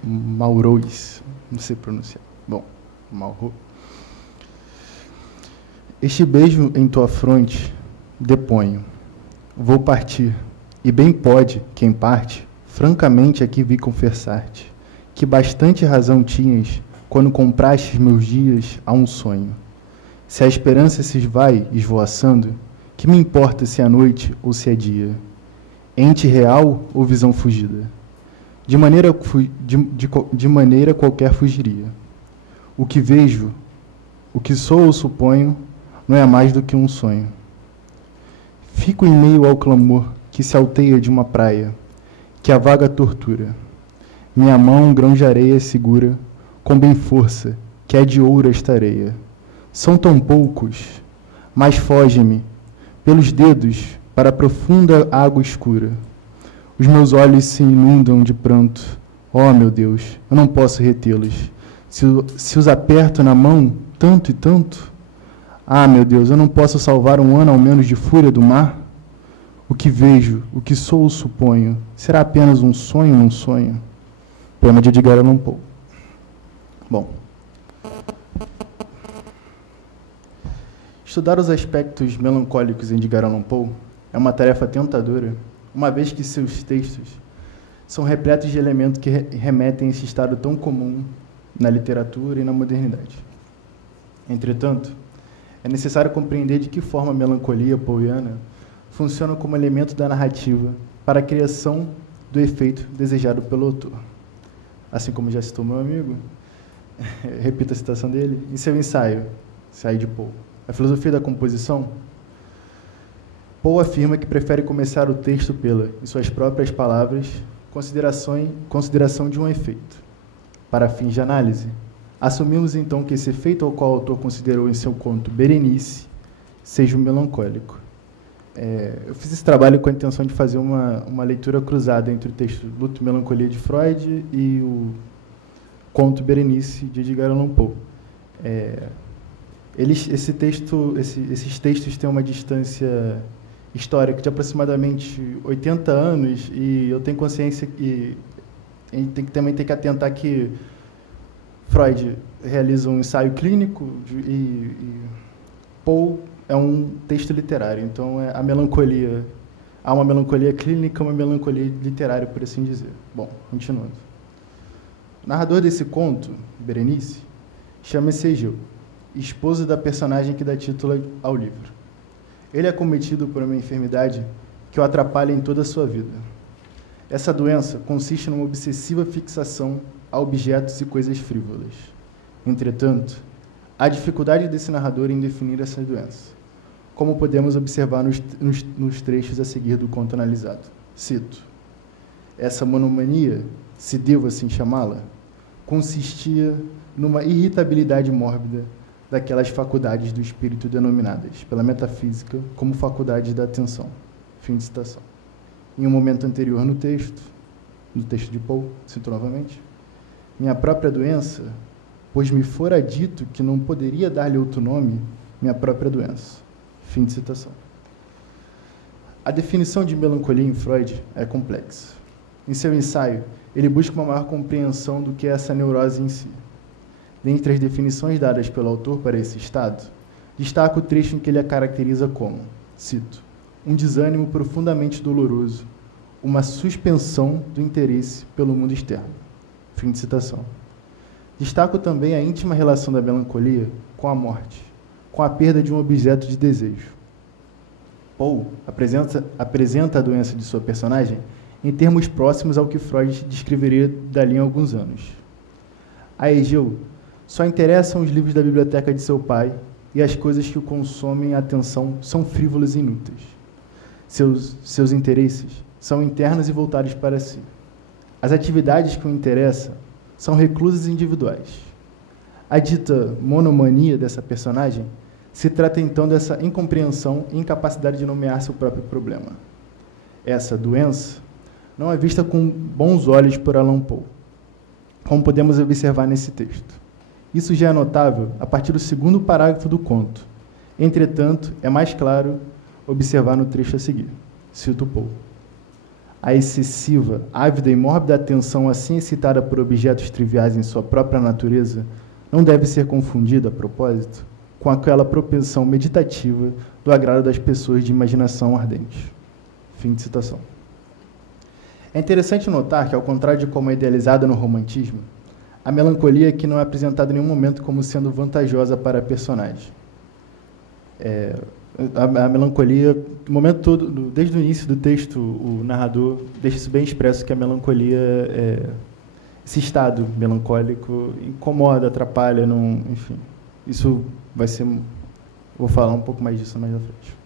Maurois, não sei pronunciar. Bom, Malraux. Este beijo em tua fronte, deponho. Vou partir, e bem pode, quem parte, francamente aqui vi confessar-te, que bastante razão tinhas quando comprastes meus dias a um sonho. Se a esperança se vai esvoaçando, que me importa se é noite ou se é dia? Ente real ou visão fugida? De maneira qualquer fugiria. O que vejo, o que sou ou suponho, não é mais do que um sonho. Fico em meio ao clamor que se alteia de uma praia, que a vaga tortura. Minha mão um grão de areia segura, com bem força, que é de ouro esta areia. São tão poucos, mas foge-me, pelos dedos, para a profunda água escura. Os meus olhos se inundam de pranto. Oh, meu Deus, eu não posso retê-los. Se os aperto na mão, tanto e tanto. Ah, meu Deus, eu não posso salvar um ano ao menos de fúria do mar? O que vejo, o que sou ou suponho, será apenas um sonho num sonho? Poema de Edgar Allan Poe. Bom, estudar os aspectos melancólicos em Edgar Allan Poe é uma tarefa tentadora, uma vez que seus textos são repletos de elementos que remetem a esse estado tão comum na literatura e na modernidade. Entretanto, é necessário compreender de que forma a melancolia poiana funciona como elemento da narrativa para a criação do efeito desejado pelo autor. Assim como já citou meu amigo, repito a citação dele, em seu ensaio de Poe, A Filosofia da Composição, Poe afirma que prefere começar o texto pela, em suas próprias palavras, consideração de um efeito. Para fins de análise, assumimos então que esse efeito ao qual o autor considerou em seu conto Berenice seja o melancólico. Eu fiz esse trabalho com a intenção de fazer uma leitura cruzada entre o texto Luto e Melancolia de Freud e o conto Berenice de Edgar Allan Poe. Esses textos têm uma distância histórica de aproximadamente 80 anos e eu tenho consciência que a gente também tem que atentar que Freud realiza um ensaio clínico e Poe é um texto literário. Então, há uma melancolia clínica, uma melancolia literária, por assim dizer. Bom, continuando. O narrador desse conto, Berenice, chama-se Egeu, esposo da personagem que dá título ao livro. Ele é acometido por uma enfermidade que o atrapalha em toda a sua vida. Essa doença consiste numa obsessiva fixação a objetos e coisas frívolas. Entretanto, há dificuldade desse narrador em definir essa doença, como podemos observar nos trechos a seguir do conto analisado. Cito: essa monomania, se devo assim chamá-la, consistia numa irritabilidade mórbida daquelas faculdades do espírito denominadas, pela metafísica, como faculdades da atenção. Fim de citação. Em um momento anterior no texto de Poe, cito novamente, minha própria doença, pois me fora dito que não poderia dar-lhe outro nome, minha própria doença. Fim de citação. A definição de melancolia em Freud é complexa. Em seu ensaio, ele busca uma maior compreensão do que é essa neurose em si. Dentre as definições dadas pelo autor para esse estado, destaca o trecho em que ele a caracteriza como, cito, um desânimo profundamente doloroso, uma suspensão do interesse pelo mundo externo. Fim de citação. Destaco também a íntima relação da melancolia com a morte, com a perda de um objeto de desejo. Poe apresenta a doença de sua personagem em termos próximos ao que Freud descreveria dali a alguns anos. A Egeu só interessam os livros da biblioteca de seu pai e as coisas que o consomem a atenção são frívolas e inúteis. Seus interesses são internos e voltados para si. As atividades que o interessam são reclusas e individuais. A dita monomania dessa personagem se trata então dessa incompreensão e incapacidade de nomear seu próprio problema. Essa doença não é vista com bons olhos por Allan Poe, como podemos observar nesse texto. Isso já é notável a partir do segundo parágrafo do conto. Entretanto, é mais claro observar no trecho a seguir. Cito Poe. A excessiva, ávida e mórbida atenção assim excitada por objetos triviais em sua própria natureza não deve ser confundida, a propósito, com aquela propensão meditativa do agrado das pessoas de imaginação ardente. Fim de citação. É interessante notar que, ao contrário de como é idealizada no romantismo, A melancolia que não é apresentada em nenhum momento como sendo vantajosa para a personagem. A melancolia, no momento todo, desde o início do texto, o narrador deixa isso bem expresso, que a melancolia, esse estado melancólico, incomoda, atrapalha, enfim. Isso vai ser... Vou falar um pouco mais disso mais à frente.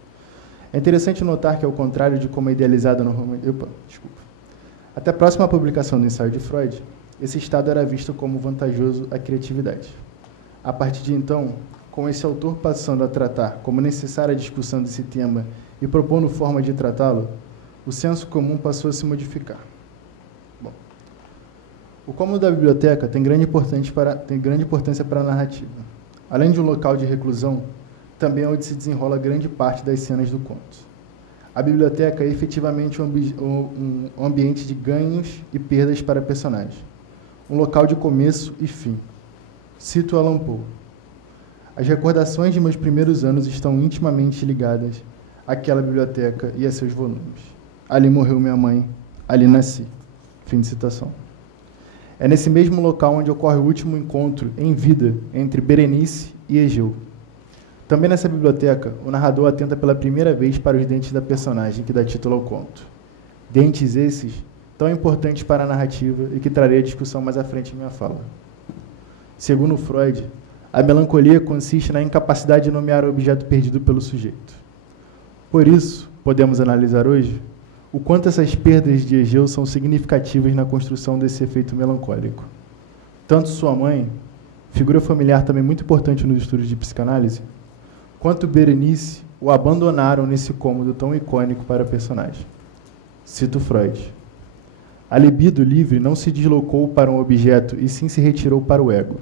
É interessante notar que, ao contrário de como é idealizado no romance... Até a próxima publicação do ensaio de Freud, esse estado era visto como vantajoso à criatividade. A partir de então, com esse autor passando a tratar como necessária a discussão desse tema e propondo forma de tratá-lo, o senso comum passou a se modificar. Bom, o cômodo da biblioteca tem grande importância para a narrativa. Além de um local de reclusão, também é onde se desenrola grande parte das cenas do conto. A biblioteca é efetivamente um ambiente de ganhos e perdas para a personagem. Um local de começo e fim. Cito Allan Poe. As recordações de meus primeiros anos estão intimamente ligadas àquela biblioteca e a seus volumes. Ali morreu minha mãe, ali nasci. Fim de citação. É nesse mesmo local onde ocorre o último encontro em vida entre Berenice e Egeu. Também nessa biblioteca, o narrador atenta pela primeira vez para os dentes da personagem que dá título ao conto. Dentes esses tão importantes para a narrativa e que trarei a discussão mais à frente em minha fala. Segundo Freud, a melancolia consiste na incapacidade de nomear o objeto perdido pelo sujeito. Por isso, podemos analisar hoje o quanto essas perdas de Egeu são significativas na construção desse efeito melancólico. Tanto sua mãe, figura familiar também muito importante nos estudos de psicanálise, quanto Berenice o abandonaram nesse cômodo tão icônico para a personagem. Cito Freud. A libido livre não se deslocou para um objeto e sim se retirou para o ego.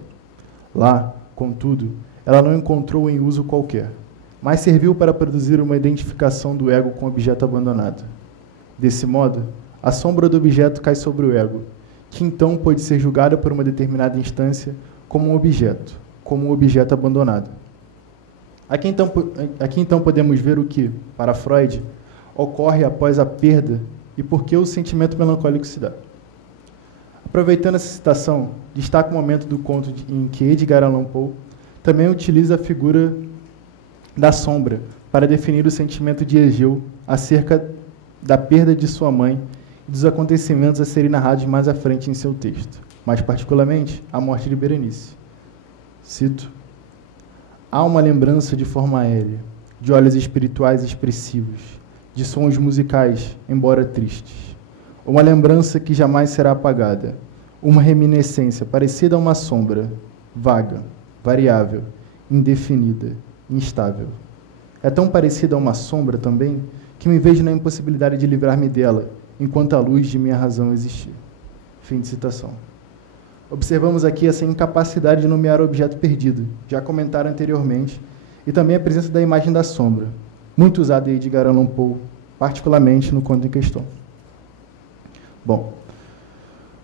Lá, contudo, ela não encontrou em uso qualquer, mas serviu para produzir uma identificação do ego com o objeto abandonado. Desse modo, a sombra do objeto cai sobre o ego, que então pode ser julgado por uma determinada instância como um objeto abandonado. Aqui então podemos ver o que, para Freud, ocorre após a perda e por que o sentimento melancólico se dá. Aproveitando essa citação, destaca o momento do conto em que Edgar Allan Poe também utiliza a figura da sombra para definir o sentimento de Egeu acerca da perda de sua mãe e dos acontecimentos a serem narrados mais à frente em seu texto, mais particularmente a morte de Berenice. Cito: há uma lembrança de forma aérea, de olhos espirituais expressivos, de sons musicais, embora tristes. Uma lembrança que jamais será apagada, uma reminiscência parecida a uma sombra, vaga, variável, indefinida, instável. É tão parecida a uma sombra também que me vejo na impossibilidade de livrar-me dela, enquanto a luz de minha razão existir. Fim de citação. Observamos aqui essa incapacidade de nomear o objeto perdido, já comentado anteriormente, e também a presença da imagem da sombra, muito usada em Edgar Allan Poe, particularmente no conto em questão. Bom,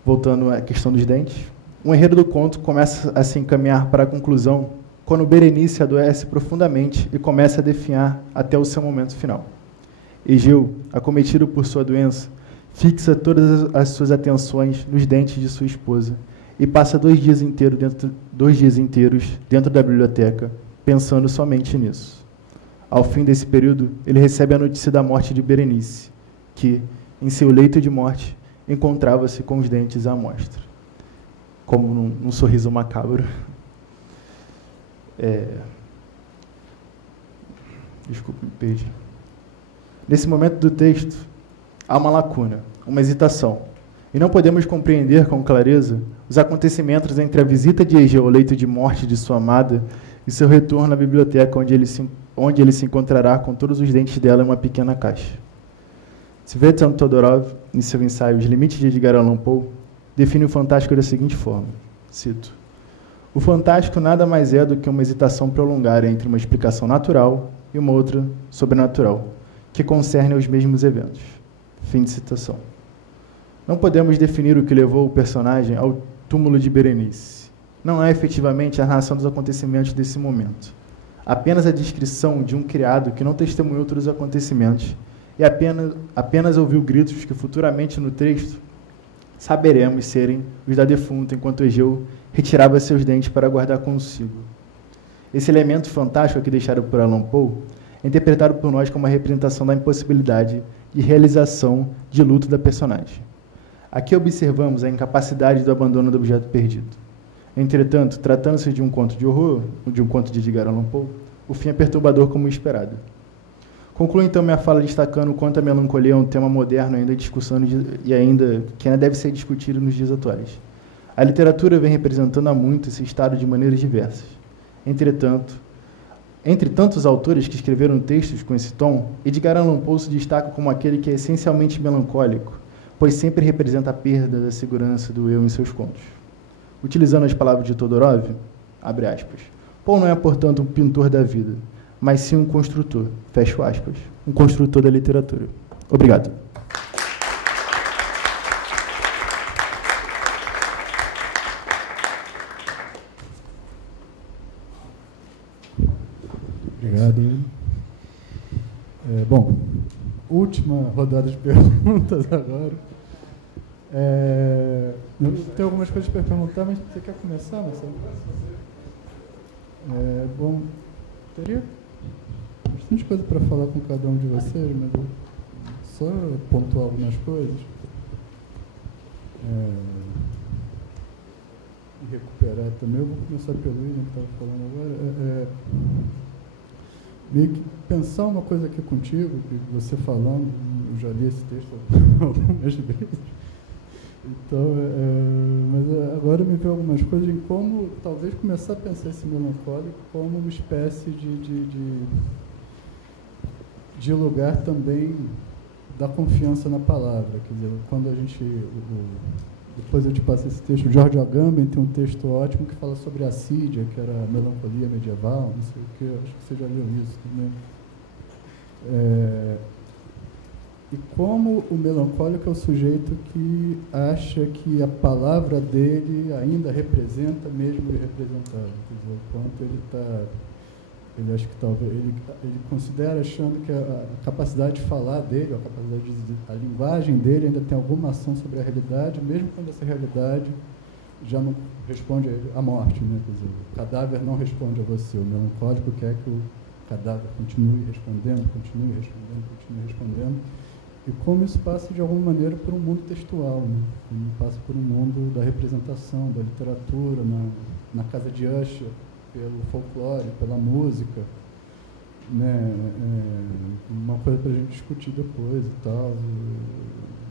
voltando à questão dos dentes, o enredo do conto começa a se encaminhar para a conclusão quando Berenice adoece profundamente e começa a definhar até o seu momento final. Egeu, acometido por sua doença, fixa todas as suas atenções nos dentes de sua esposa e passa 2 dias inteiros dentro da biblioteca, pensando somente nisso. Ao fim desse período, ele recebe a notícia da morte de Berenice, que, em seu leito de morte, encontrava-se com os dentes à mostra, como num sorriso macabro. Desculpe, me perdi. Nesse momento do texto, há uma lacuna, uma hesitação, e não podemos compreender com clareza os acontecimentos entre a visita de Egeu ao leito de morte de sua amada e seu retorno à biblioteca, onde ele se encontrará com todos os dentes dela em uma pequena caixa. Svetlana Todorov, em seu ensaio Os Limites de Edgar Allan Poe, define o fantástico da seguinte forma, cito: o fantástico nada mais é do que uma hesitação prolongada entre uma explicação natural e uma outra sobrenatural, que concerne aos mesmos eventos. Fim de citação. Não podemos definir o que levou o personagem ao túmulo de Berenice. Não é efetivamente a narração dos acontecimentos desse momento. Apenas a descrição de um criado que não testemunhou todos os acontecimentos e apenas ouviu gritos que futuramente no texto saberemos serem os da defunta, enquanto Egeu retirava seus dentes para guardar consigo. Esse elemento fantástico aqui deixado por Allan Poe é interpretado por nós como uma representação da impossibilidade de realização de luto da personagem. Aqui observamos a incapacidade do abandono do objeto perdido. Entretanto, tratando-se de um conto de horror, de um conto de Edgar Allan Poe, o fim é perturbador como esperado. Concluo então minha fala destacando o quanto a melancolia é um tema moderno ainda em discussão que ainda deve ser discutido nos dias atuais. A literatura vem representando há muito esse estado de maneiras diversas. Entretanto, entre tantos autores que escreveram textos com esse tom, Edgar Allan Poe se destaca como aquele que é essencialmente melancólico, pois sempre representa a perda da segurança do eu em seus contos. Utilizando as palavras de Todorov, abre aspas, Poe não é, portanto, um pintor da vida, mas sim um construtor, fecho aspas, um construtor da literatura. Obrigado. Obrigado. Bom, última rodada de perguntas agora. Eu tenho algumas coisas para perguntar, mas você quer começar, Marcelo? Bom, teria bastante coisa para falar com cada um de vocês, mas eu só pontuar algumas coisas. E recuperar também. Eu vou começar pelo William, que estava falando agora. Meio que pensar uma coisa aqui contigo, que você falando, eu já li esse texto algumas vezes. Então, mas agora me veio algumas coisas em como talvez começar a pensar esse melancólico como uma espécie de lugar também da confiança na palavra. Quer dizer, quando a gente... depois eu te passei esse texto, o George Agamben tem um texto ótimo que fala sobre a assídia, que era a melancolia medieval, não sei o que, acho que você já leu isso também. E como o melancólico é o sujeito que acha que a palavra dele ainda representa mesmo ele representado. Quer dizer, o quanto ele está... Ele acha que talvez... Ele considera achando que a capacidade de falar dele, a capacidade a linguagem dele ainda tem alguma ação sobre a realidade, mesmo quando essa realidade já não responde à morte, né? Quer dizer, o cadáver não responde a você. O melancólico quer que o cadáver continue respondendo, continue respondendo, continue respondendo. E como isso passa, de alguma maneira, por um mundo textual, né? Como passa por um mundo da representação, da literatura, na casa de Usher, pelo folclore, pela música, né? Uma coisa para a gente discutir depois e tal,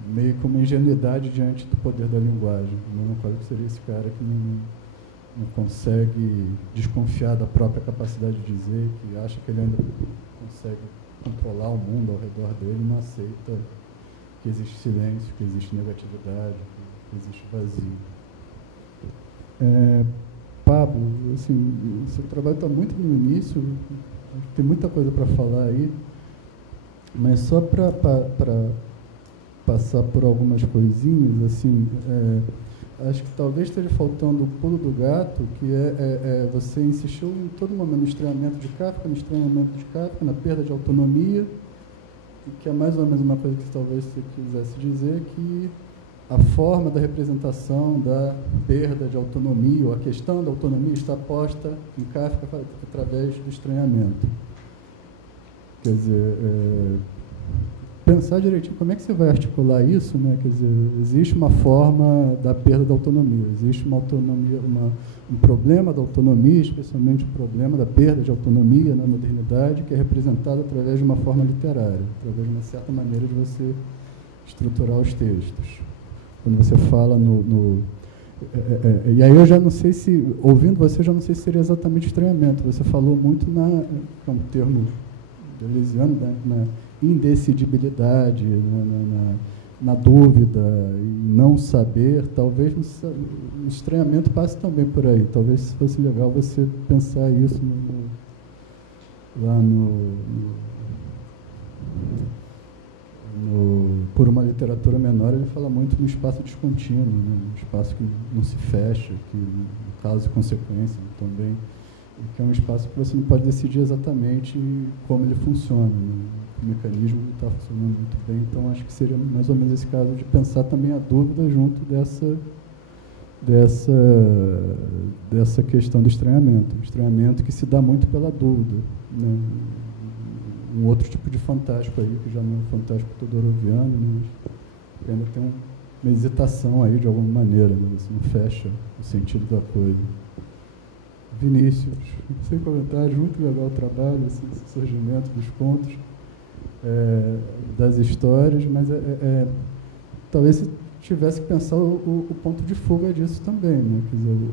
meio que uma ingenuidade diante do poder da linguagem. O melancólico seria esse cara que não consegue desconfiar da própria capacidade de dizer, que acha que ele ainda consegue controlar o mundo ao redor dele e não aceita que existe silêncio, que existe negatividade, que existe vazio. Pablo, assim, seu trabalho está muito no início, tem muita coisa para falar aí, mas só para passar por algumas coisinhas, assim, acho que talvez esteja faltando o pulo do gato, que você insistiu em todo momento no estranhamento de Kafka, na perda de autonomia, e que é mais ou menos uma coisa que talvez você quisesse dizer, que a forma da representação da perda de autonomia, ou a questão da autonomia está posta em Kafka através do estranhamento. Quer dizer, pensar direitinho como é que você vai articular isso, né? Quer dizer, existe uma forma da perda da autonomia, existe uma autonomia, um problema da autonomia, especialmente o problema da perda de autonomia na modernidade, que é representado através de uma forma literária, através de uma certa maneira de você estruturar os textos. Quando você fala e aí eu já não sei se, ouvindo você, já não sei se seria exatamente estranhamento. Você falou muito que é um termo deleuziano, na indecidibilidade, na dúvida e não saber. Talvez o estranhamento passe também por aí. Talvez fosse legal você pensar isso por uma literatura menor, ele fala muito no espaço descontínuo, né? Um espaço que não se fecha, que causa consequência também. que é um espaço que você não pode decidir exatamente como ele funciona, né? O mecanismo não está funcionando muito bem, então acho que seria mais ou menos esse caso de pensar também a dúvida junto dessa questão do estranhamento. O estranhamento que se dá muito pela dúvida, né? Um outro tipo de fantástico aí, que já não é um fantástico todoroviano, né? Mas ainda tem uma hesitação aí de alguma maneira, né? Você não fecha o sentido da coisa. Vinícius, sem comentários, muito legal o trabalho, assim, esse surgimento dos contos, das histórias, mas talvez se tivesse que pensar o ponto de fuga disso também, né? Quer dizer, o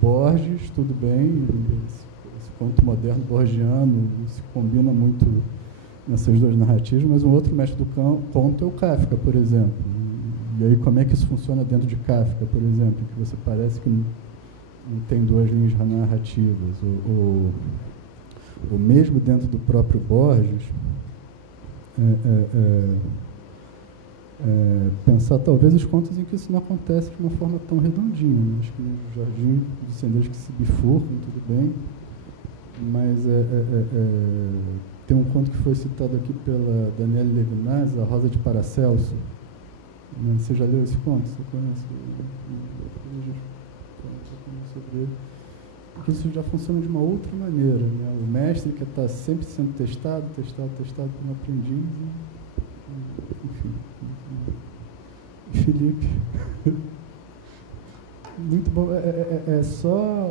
Borges, tudo bem, esse conto moderno borgiano se combina muito nessas duas narrativas, mas um outro mestre do conto é o Kafka, por exemplo. E aí como é que isso funciona dentro de Kafka, por exemplo, que você parece que não tem duas linhas narrativas, ou mesmo dentro do próprio Borges, pensar talvez os contos em que isso não acontece de uma forma tão redondinha, né? Acho que no Jardim dos Sendeiros que se bifurcam, tudo bem, mas tem um conto que foi citado aqui pela Daniele Levinas, A Rosa de Paracelso. Você já leu esse conto? Você conhece? Sobre ele. Porque isso já funciona de uma outra maneira, né? O mestre que está sempre sendo testado por um aprendiz, enfim. Felipe. Muito bom. É só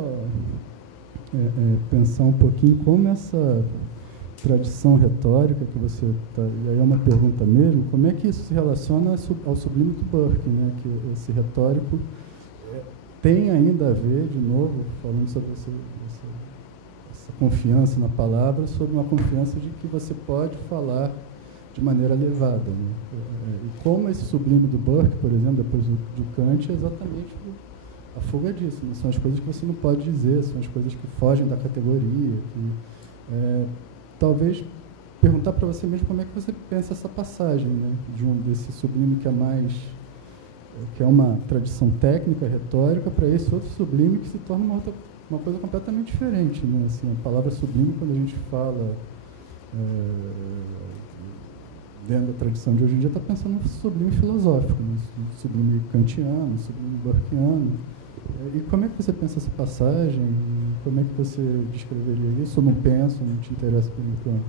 pensar um pouquinho como essa tradição retórica que você está... E aí é uma pergunta mesmo, como é que isso se relaciona ao sublime do Burke, né? Que esse retórico tem ainda a ver, de novo, falando sobre essa confiança na palavra, sobre uma confiança de que você pode falar de maneira elevada, né? E como esse sublime do Burke, por exemplo, depois do Kant, é exatamente a fuga disso, né? São as coisas que você não pode dizer, são as coisas que fogem da categoria. Talvez perguntar para você mesmo como é que você pensa essa passagem, né? Desse sublime que é uma tradição técnica, retórica, para esse outro sublime que se torna uma coisa completamente diferente, né? Assim, a palavra sublime, quando a gente fala dentro da tradição de hoje em dia, está pensando no sublime filosófico, né? Sublime kantiano, sublime burkeano. E como é que você pensa essa passagem? Como é que você descreveria isso? Ou não pensa, não te interessa por enquanto?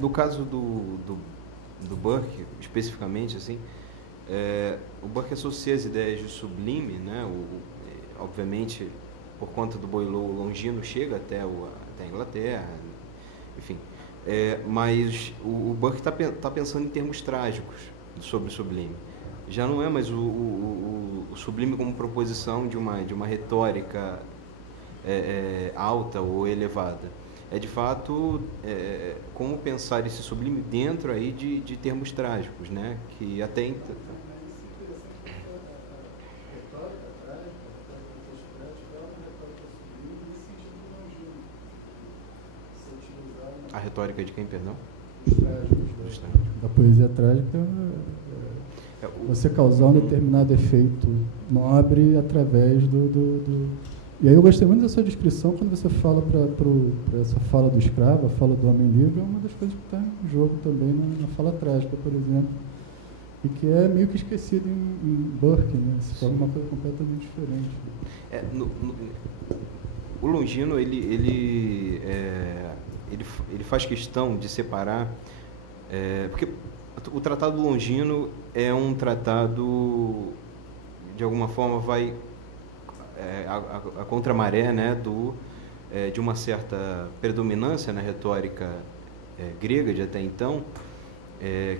No caso do Burke, especificamente, assim, o Burke associa as ideias de sublime, né? Obviamente, por conta do Boileau, o Longino chega até a Inglaterra, enfim. Mas o Burke está pensando em termos trágicos sobre o sublime. Já não é mais o sublime como proposição de uma retórica alta ou elevada. É, de fato, como pensar esse sublime dentro aí de termos trágicos, né? Que até então... A retórica de quem, perdão? Dos trágicos. Da poesia trágica, você causar um determinado efeito nobre através do... E aí eu gostei muito da sua descrição quando você fala para essa fala do escravo, a fala do homem livre, é uma das coisas que está em jogo também na fala trágica, por exemplo, e que é meio que esquecido em Burke, né? Se fala uma coisa completamente diferente. O Longino, ele faz questão de separar, porque o Tratado Longino é um tratado, de alguma forma, vai a contramaré, né, de uma certa predominância na retórica grega de até então,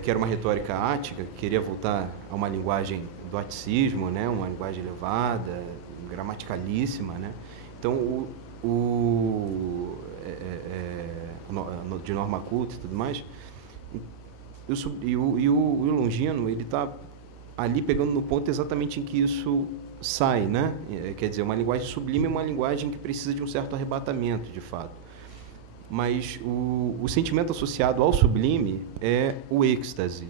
que era uma retórica ática, que queria voltar a uma linguagem do aticismo, né, uma linguagem elevada, gramaticalíssima, né? Então, de norma culta e tudo mais, e o Longino, ele está ali pegando no ponto exatamente em que isso sai, né? Quer dizer, uma linguagem sublime é uma linguagem que precisa de um certo arrebatamento, de fato. Mas o sentimento associado ao sublime é o êxtase.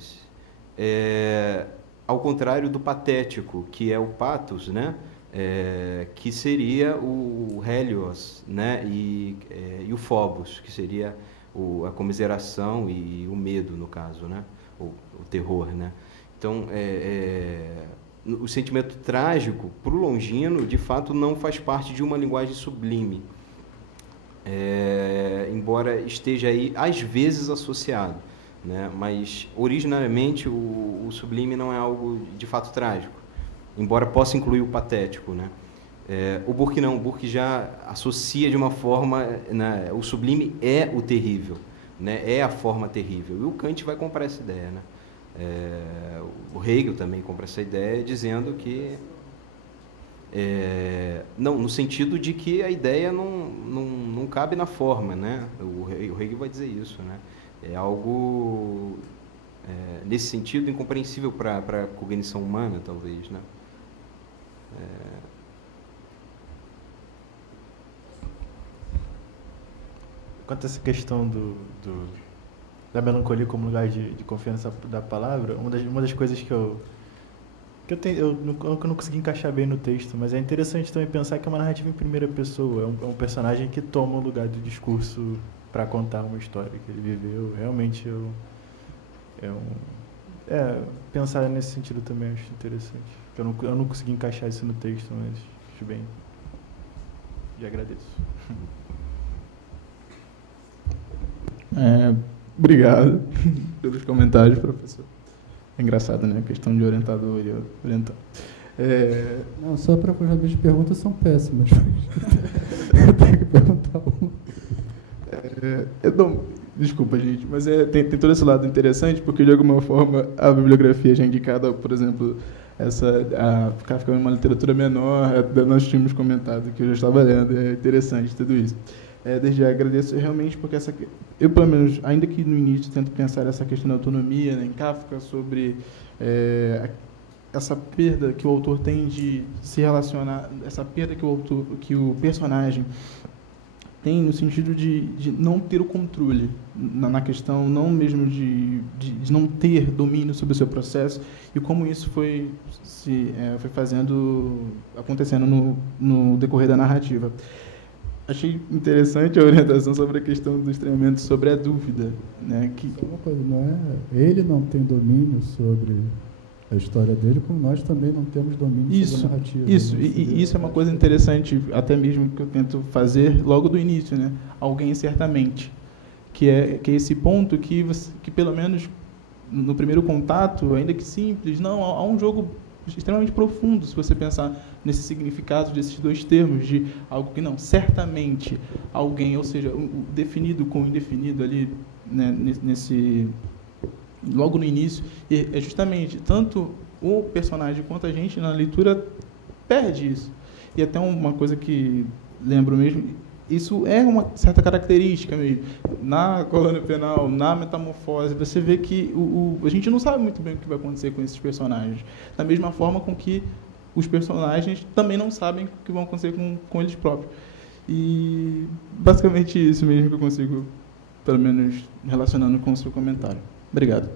ao contrário do patético, que é o pathos, né? Que seria o Hélios, né? E o Phobos, que seria a comiseração e o medo, no caso, né? O terror, né? Então, o sentimento trágico, para o Longino, de fato, não faz parte de uma linguagem sublime, embora esteja aí, às vezes, associado, né? Mas, originariamente, o sublime não é algo, de fato, trágico, embora possa incluir o patético, né? O Burke não, o Burke já associa de uma forma, né? O sublime é o terrível, né? É a forma terrível, e o Kant vai comprar essa ideia, né? O Hegel também compra essa ideia, dizendo que não, no sentido de que a ideia não cabe na forma, né? O Hegel vai dizer isso, né? É algo nesse sentido incompreensível para a cognição humana, talvez, né? Quanto a essa questão da melancolia como lugar de confiança da palavra, uma das coisas que eu não consegui encaixar bem no texto, mas é interessante também pensar que é uma narrativa em primeira pessoa, é um personagem que toma o lugar do discurso para contar uma história que ele viveu. Realmente pensar nesse sentido também acho interessante. Eu não consegui encaixar isso no texto, mas acho bem. E agradeço. Obrigado pelos comentários, professor. É engraçado, né? A questão de orientador e orientado. Não, só para as perguntas são péssimas. Eu tenho que perguntar uma. Desculpa, gente, mas tem todo esse lado interessante, porque, de alguma forma, a bibliografia já indicada, por exemplo, a Kafka é uma literatura menor, nós tínhamos comentado que eu já estava lendo, é interessante tudo isso. Desde já agradeço realmente, porque eu, pelo menos, ainda que no início, tento pensar essa questão da autonomia, né, em Kafka, sobre essa perda que o autor tem de se relacionar, essa perda que o personagem tem no sentido de não ter o controle na questão, não mesmo de não ter domínio sobre o seu processo, e como isso foi acontecendo no decorrer da narrativa. Achei interessante a orientação sobre a questão do estranhamento, sobre a dúvida, né? Uma coisa, ele não tem domínio sobre a história dele, como nós também não temos domínio sobre a narrativa. Isso, e isso é uma coisa interessante, até mesmo que eu tento fazer logo do início, né? Alguém certamente, que é esse ponto que pelo menos no primeiro contato, ainda que simples, não, há um jogo extremamente profundo, se você pensar nesse significado desses dois termos, de algo que não, certamente alguém, ou seja, o definido com o indefinido ali, né, logo no início, e é justamente tanto o personagem quanto a gente na leitura perde isso. E até uma coisa que lembro mesmo, isso é uma certa característica mesmo. Na Colônia Penal, na Metamorfose, você vê que a gente não sabe muito bem o que vai acontecer com esses personagens. Da mesma forma com que os personagens também não sabem o que vai acontecer com eles próprios. E basicamente isso mesmo que eu consigo, pelo menos, relacionando com o seu comentário. Obrigado.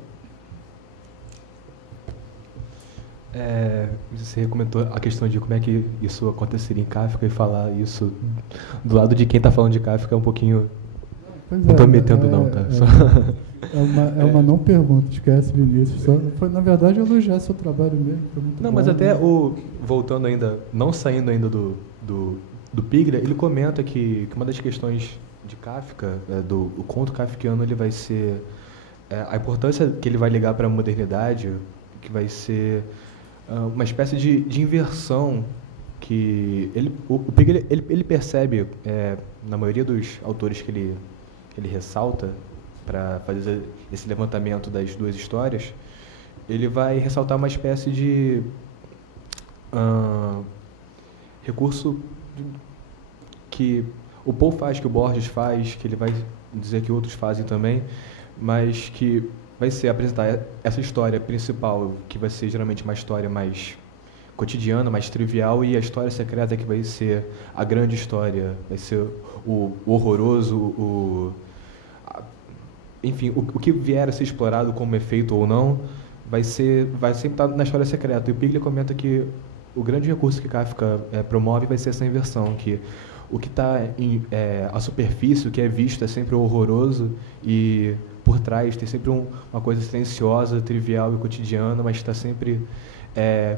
Você comentou a questão de como é que isso aconteceria em Kafka, e falar isso do lado de quem está falando de Kafka é um pouquinho... Não estou metendo não, tá? É uma não pergunta, esquece, Vinícius. Foi, na verdade, elogiar seu trabalho mesmo. Foi muito bom, mas até voltando ainda, não saindo ainda do Piglia, ele comenta que uma das questões de Kafka, o conto kafkiano, ele vai ser a importância que ele vai ligar para a modernidade, que vai ser uma espécie de inversão que o Piglia ele percebe na maioria dos autores que ele ressalta para fazer esse levantamento das duas histórias. Ele vai ressaltar uma espécie de recurso que o Poe faz, que o Borges faz, que ele vai dizer que outros fazem também, mas que vai ser apresentar essa história principal, que vai ser geralmente uma história mais cotidiana, mais trivial, e a história secreta, que vai ser a grande história, vai ser o horroroso, enfim, o que vier a ser explorado como efeito ou não, vai sempre estar na história secreta. E o Piglia comenta que o grande recurso que Kafka promove vai ser essa inversão, que o que está à superfície, o que é visto é sempre horroroso, e por trás tem sempre uma coisa silenciosa, trivial e cotidiana, mas está sempre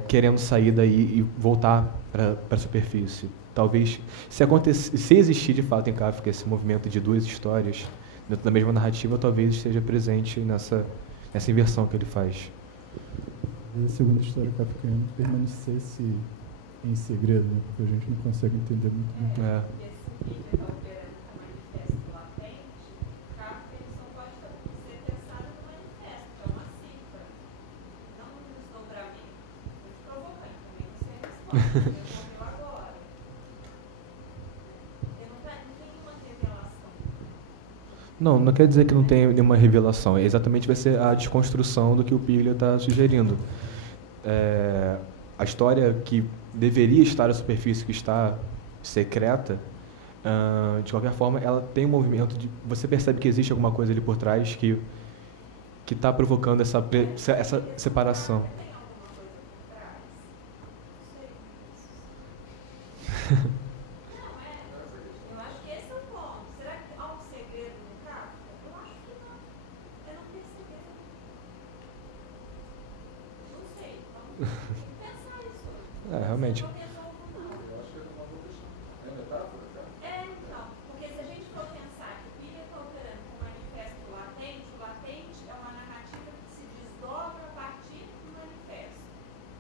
querendo sair daí e voltar para a superfície. Talvez, se existir de fato em Kafka esse movimento de duas histórias dentro da mesma narrativa, talvez esteja presente nessa inversão que ele faz. A segunda história kafkiana permanecesse em segredo, né? Porque a gente não consegue entender muito bem. Porque esse livro está operando com manifesto latente, Kafka só pode ser pensado no manifesto, que é uma cifra, não no desdobramento. Muito provocante, também não sei a resposta, eu agora. Não tem nenhuma revelação. Não quer dizer que não tem nenhuma revelação. Exatamente vai ser a desconstrução do que o Piglia está sugerindo. A história que deveria estar à superfície, que está secreta, de qualquer forma, ela tem um movimento de... Você percebe que existe alguma coisa ali por trás que está provocando essa separação. Tem alguma coisa por trás? Não sei. Eu acho que esse é o ponto. Será que há um segredo no Kafka? Eu acho que não. Eu não percebi. Não sei. Vamos pensar isso hoje. Realmente. Então, porque se a gente for pensar que o Piglia está operando com o manifesto latente, o latente é uma narrativa que se desdobra a partir do manifesto.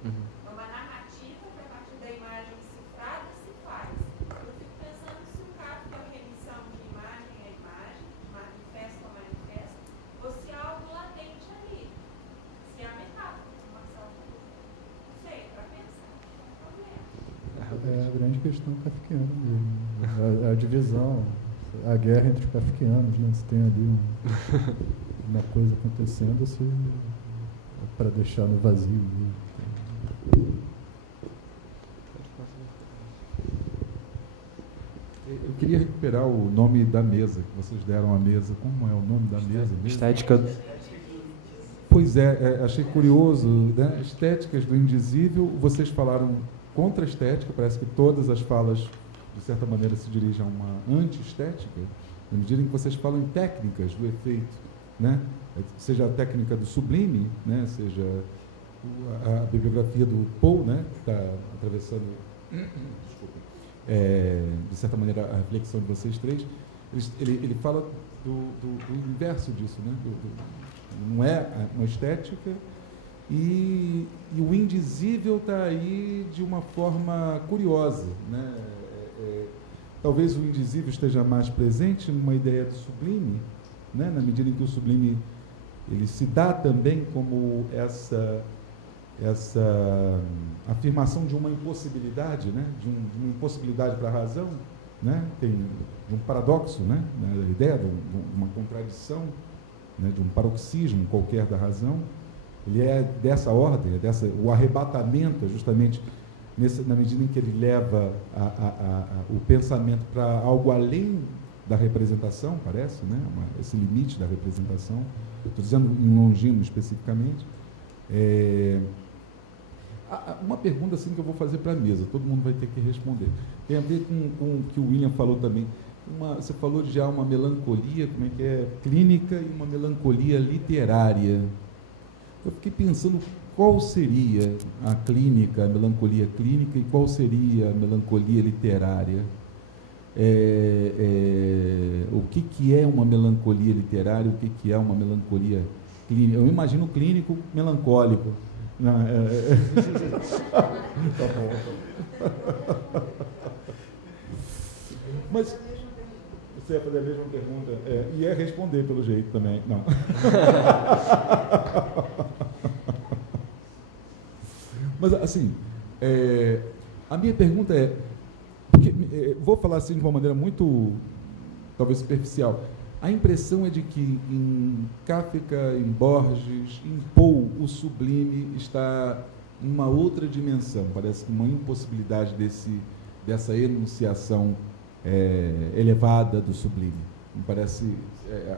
É uma narrativa que a partir da imagem cifrada se faz. Eu fico pensando se o Kafka é uma remissão de imagem a imagem, de manifesto a manifesto, ou se há algo latente ali. Se há metáfora, como o Marcelo falou. Não sei, para pensar. É a grande questão kafkiana mesmo. A divisão, a guerra entre os kafkianos, né? Se tem ali uma coisa acontecendo, se para deixar no vazio. Né? Eu queria recuperar o nome da mesa, que vocês deram à mesa. Como é o nome da mesa mesmo? Estética. Pois achei curioso, né? Estéticas do indizível. Vocês falaram contra a estética, parece que todas as falas, de certa maneira, se dirigem a uma anti-estética, na medida em que vocês falam em técnicas do efeito, né? Seja a técnica do sublime, né? Seja a bibliografia do Poe, né? Que está atravessando, de certa maneira, a reflexão de vocês três. Ele fala do inverso disso, né? Não é uma estética. E o indizível está aí de uma forma curiosa, né? Talvez o indizível esteja mais presente numa ideia do sublime, né? Na medida em que o sublime ele se dá também como essa afirmação de uma impossibilidade, né? De uma impossibilidade para a razão, né? Tem de um paradoxo, né? A ideia de uma contradição, né? De um paroxismo qualquer da razão. Ele é dessa ordem, o arrebatamento é justamente na medida em que ele leva o pensamento para algo além da representação, parece, né? Esse limite da representação. Estou dizendo em Longino especificamente. Uma pergunta assim que eu vou fazer para a mesa, todo mundo vai ter que responder. Tem a ver com o que o William falou também. Você falou de já uma melancolia, como é que é? Clínica e uma melancolia literária. Eu fiquei pensando qual seria a clínica, a melancolia clínica, e qual seria a melancolia literária. O que é uma melancolia literária, o que é uma melancolia clínica? Eu imagino o clínico melancólico. Tá bom. Mas você ia fazer a mesma pergunta e ia responder pelo jeito também. Não. Mas, assim, a minha pergunta é, porque, vou falar assim de uma maneira muito, talvez, superficial. A impressão é de que em Kafka, em Borges, em Poe, o sublime está em uma outra dimensão. Parece que uma impossibilidade dessa enunciação elevada do sublime. Me parece,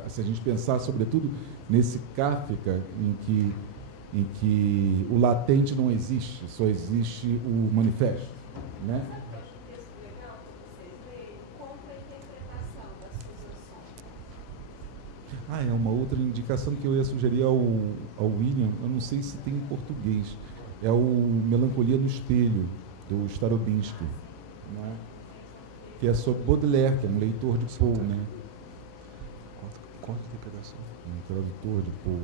se a gente pensar, sobretudo, nesse Kafka, em que em que o latente não existe, só existe o manifesto, né? É uma outra indicação que eu ia sugerir ao William, eu não sei se tem em português, é o Melancolia no Espelho, do Starobinsky, né? Que é sobre Baudelaire, que é um leitor de Poe, né? Conta de pedaço. Um tradutor de Poe.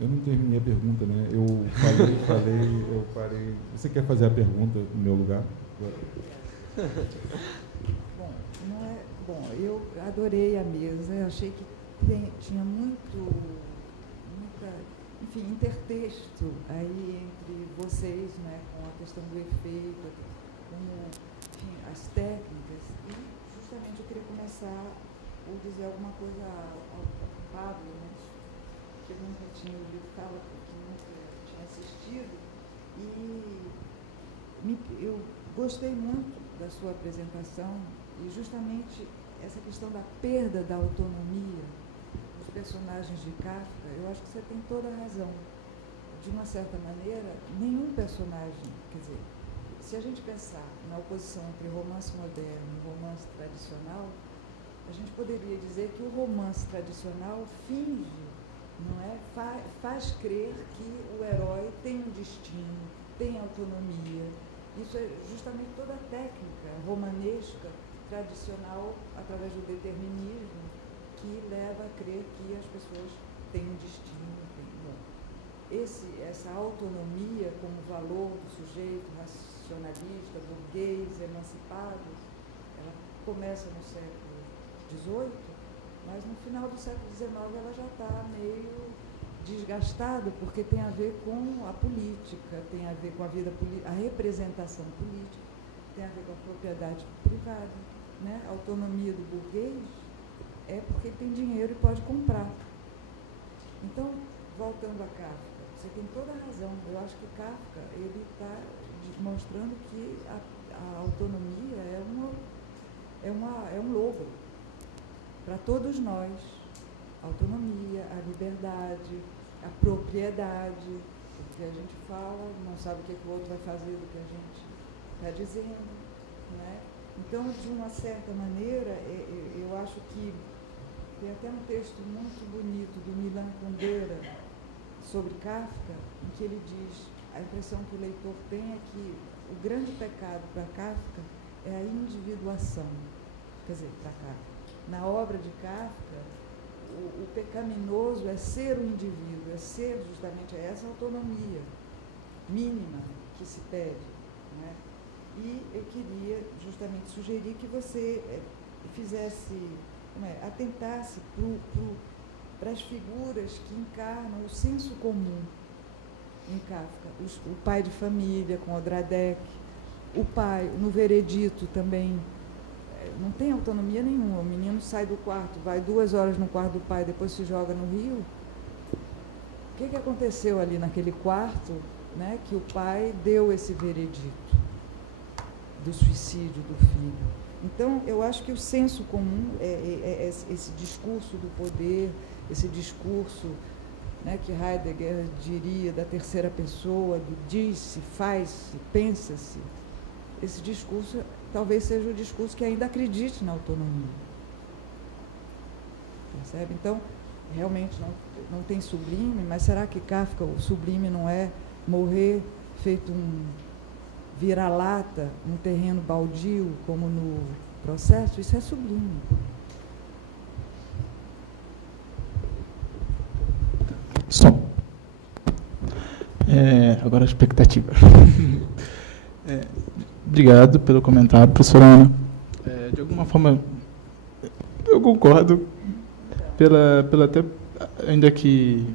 Eu não terminei a pergunta, né? Eu falei, eu parei. Você quer fazer a pergunta no meu lugar? Bom, eu adorei a mesa, eu achei que tinha muita, enfim, intertexto aí entre vocês, né, com a questão do efeito, enfim, as técnicas, e justamente eu queria começar por dizer alguma coisa ao Pablo, né, que eu nunca tinha ouvido falar, porque nunca tinha assistido, e eu gostei muito da sua apresentação, e justamente essa questão da perda da autonomia dos personagens de Kafka, eu acho que você tem toda a razão. De uma certa maneira, nenhum personagem, quer dizer, se a gente pensar na oposição entre romance moderno e romance tradicional, a gente poderia dizer que o romance tradicional finge, não é? Faz crer que o herói tem um destino, tem autonomia. Isso é justamente toda a técnica romanesca tradicional, através do determinismo, que leva a crer que as pessoas têm um destino. Essa autonomia como valor do sujeito racionalista, burguês, emancipado, ela começa no século XVIII, mas no final do século XIX ela já está meio desgastada, porque tem a ver com a política, tem a ver com a vida a representação política, tem a ver com a propriedade privada, né? A autonomia do burguês é porque ele tem dinheiro e pode comprar. Então, voltando a Kafka, você tem toda a razão. Eu acho que Kafka ele está demonstrando que a autonomia é um logro para todos nós. A autonomia, a liberdade, a propriedade, porque a gente fala, não sabe o que o outro vai fazer do que a gente está dizendo, né? Então, de uma certa maneira, eu acho que tem até um texto muito bonito do Milan Kundera sobre Kafka, em que ele diz, a impressão que o leitor tem é que o grande pecado para Kafka é a individuação. Quer dizer, para Kafka. Na obra de Kafka, o pecaminoso é ser o indivíduo, é ser justamente essa autonomia mínima que se pede, né? E eu queria justamente sugerir que você fizesse, atentasse para as figuras que encarnam o senso comum em Kafka. O pai de família, com Odradek, o pai, no Veredito também, não tem autonomia nenhuma. O menino sai do quarto, vai 2 horas no quarto do pai, depois se joga no rio. O que aconteceu ali naquele quarto, né, que o pai deu esse veredito do suicídio do filho? Então, eu acho que o senso comum é esse discurso do poder, esse discurso, né, que Heidegger diria da terceira pessoa, do diz-se, faz-se, pensa-se. Esse discurso talvez seja o discurso que ainda acredite na autonomia. Percebe? Então, realmente não tem sublime, mas será que Kafka, o sublime não é morrer feito um vira-lata, um terreno baldio, como no Processo? Isso é sublime. Som. Agora a expectativa. Obrigado pelo comentário, professora Ana. De alguma forma, eu concordo, pela até, ainda que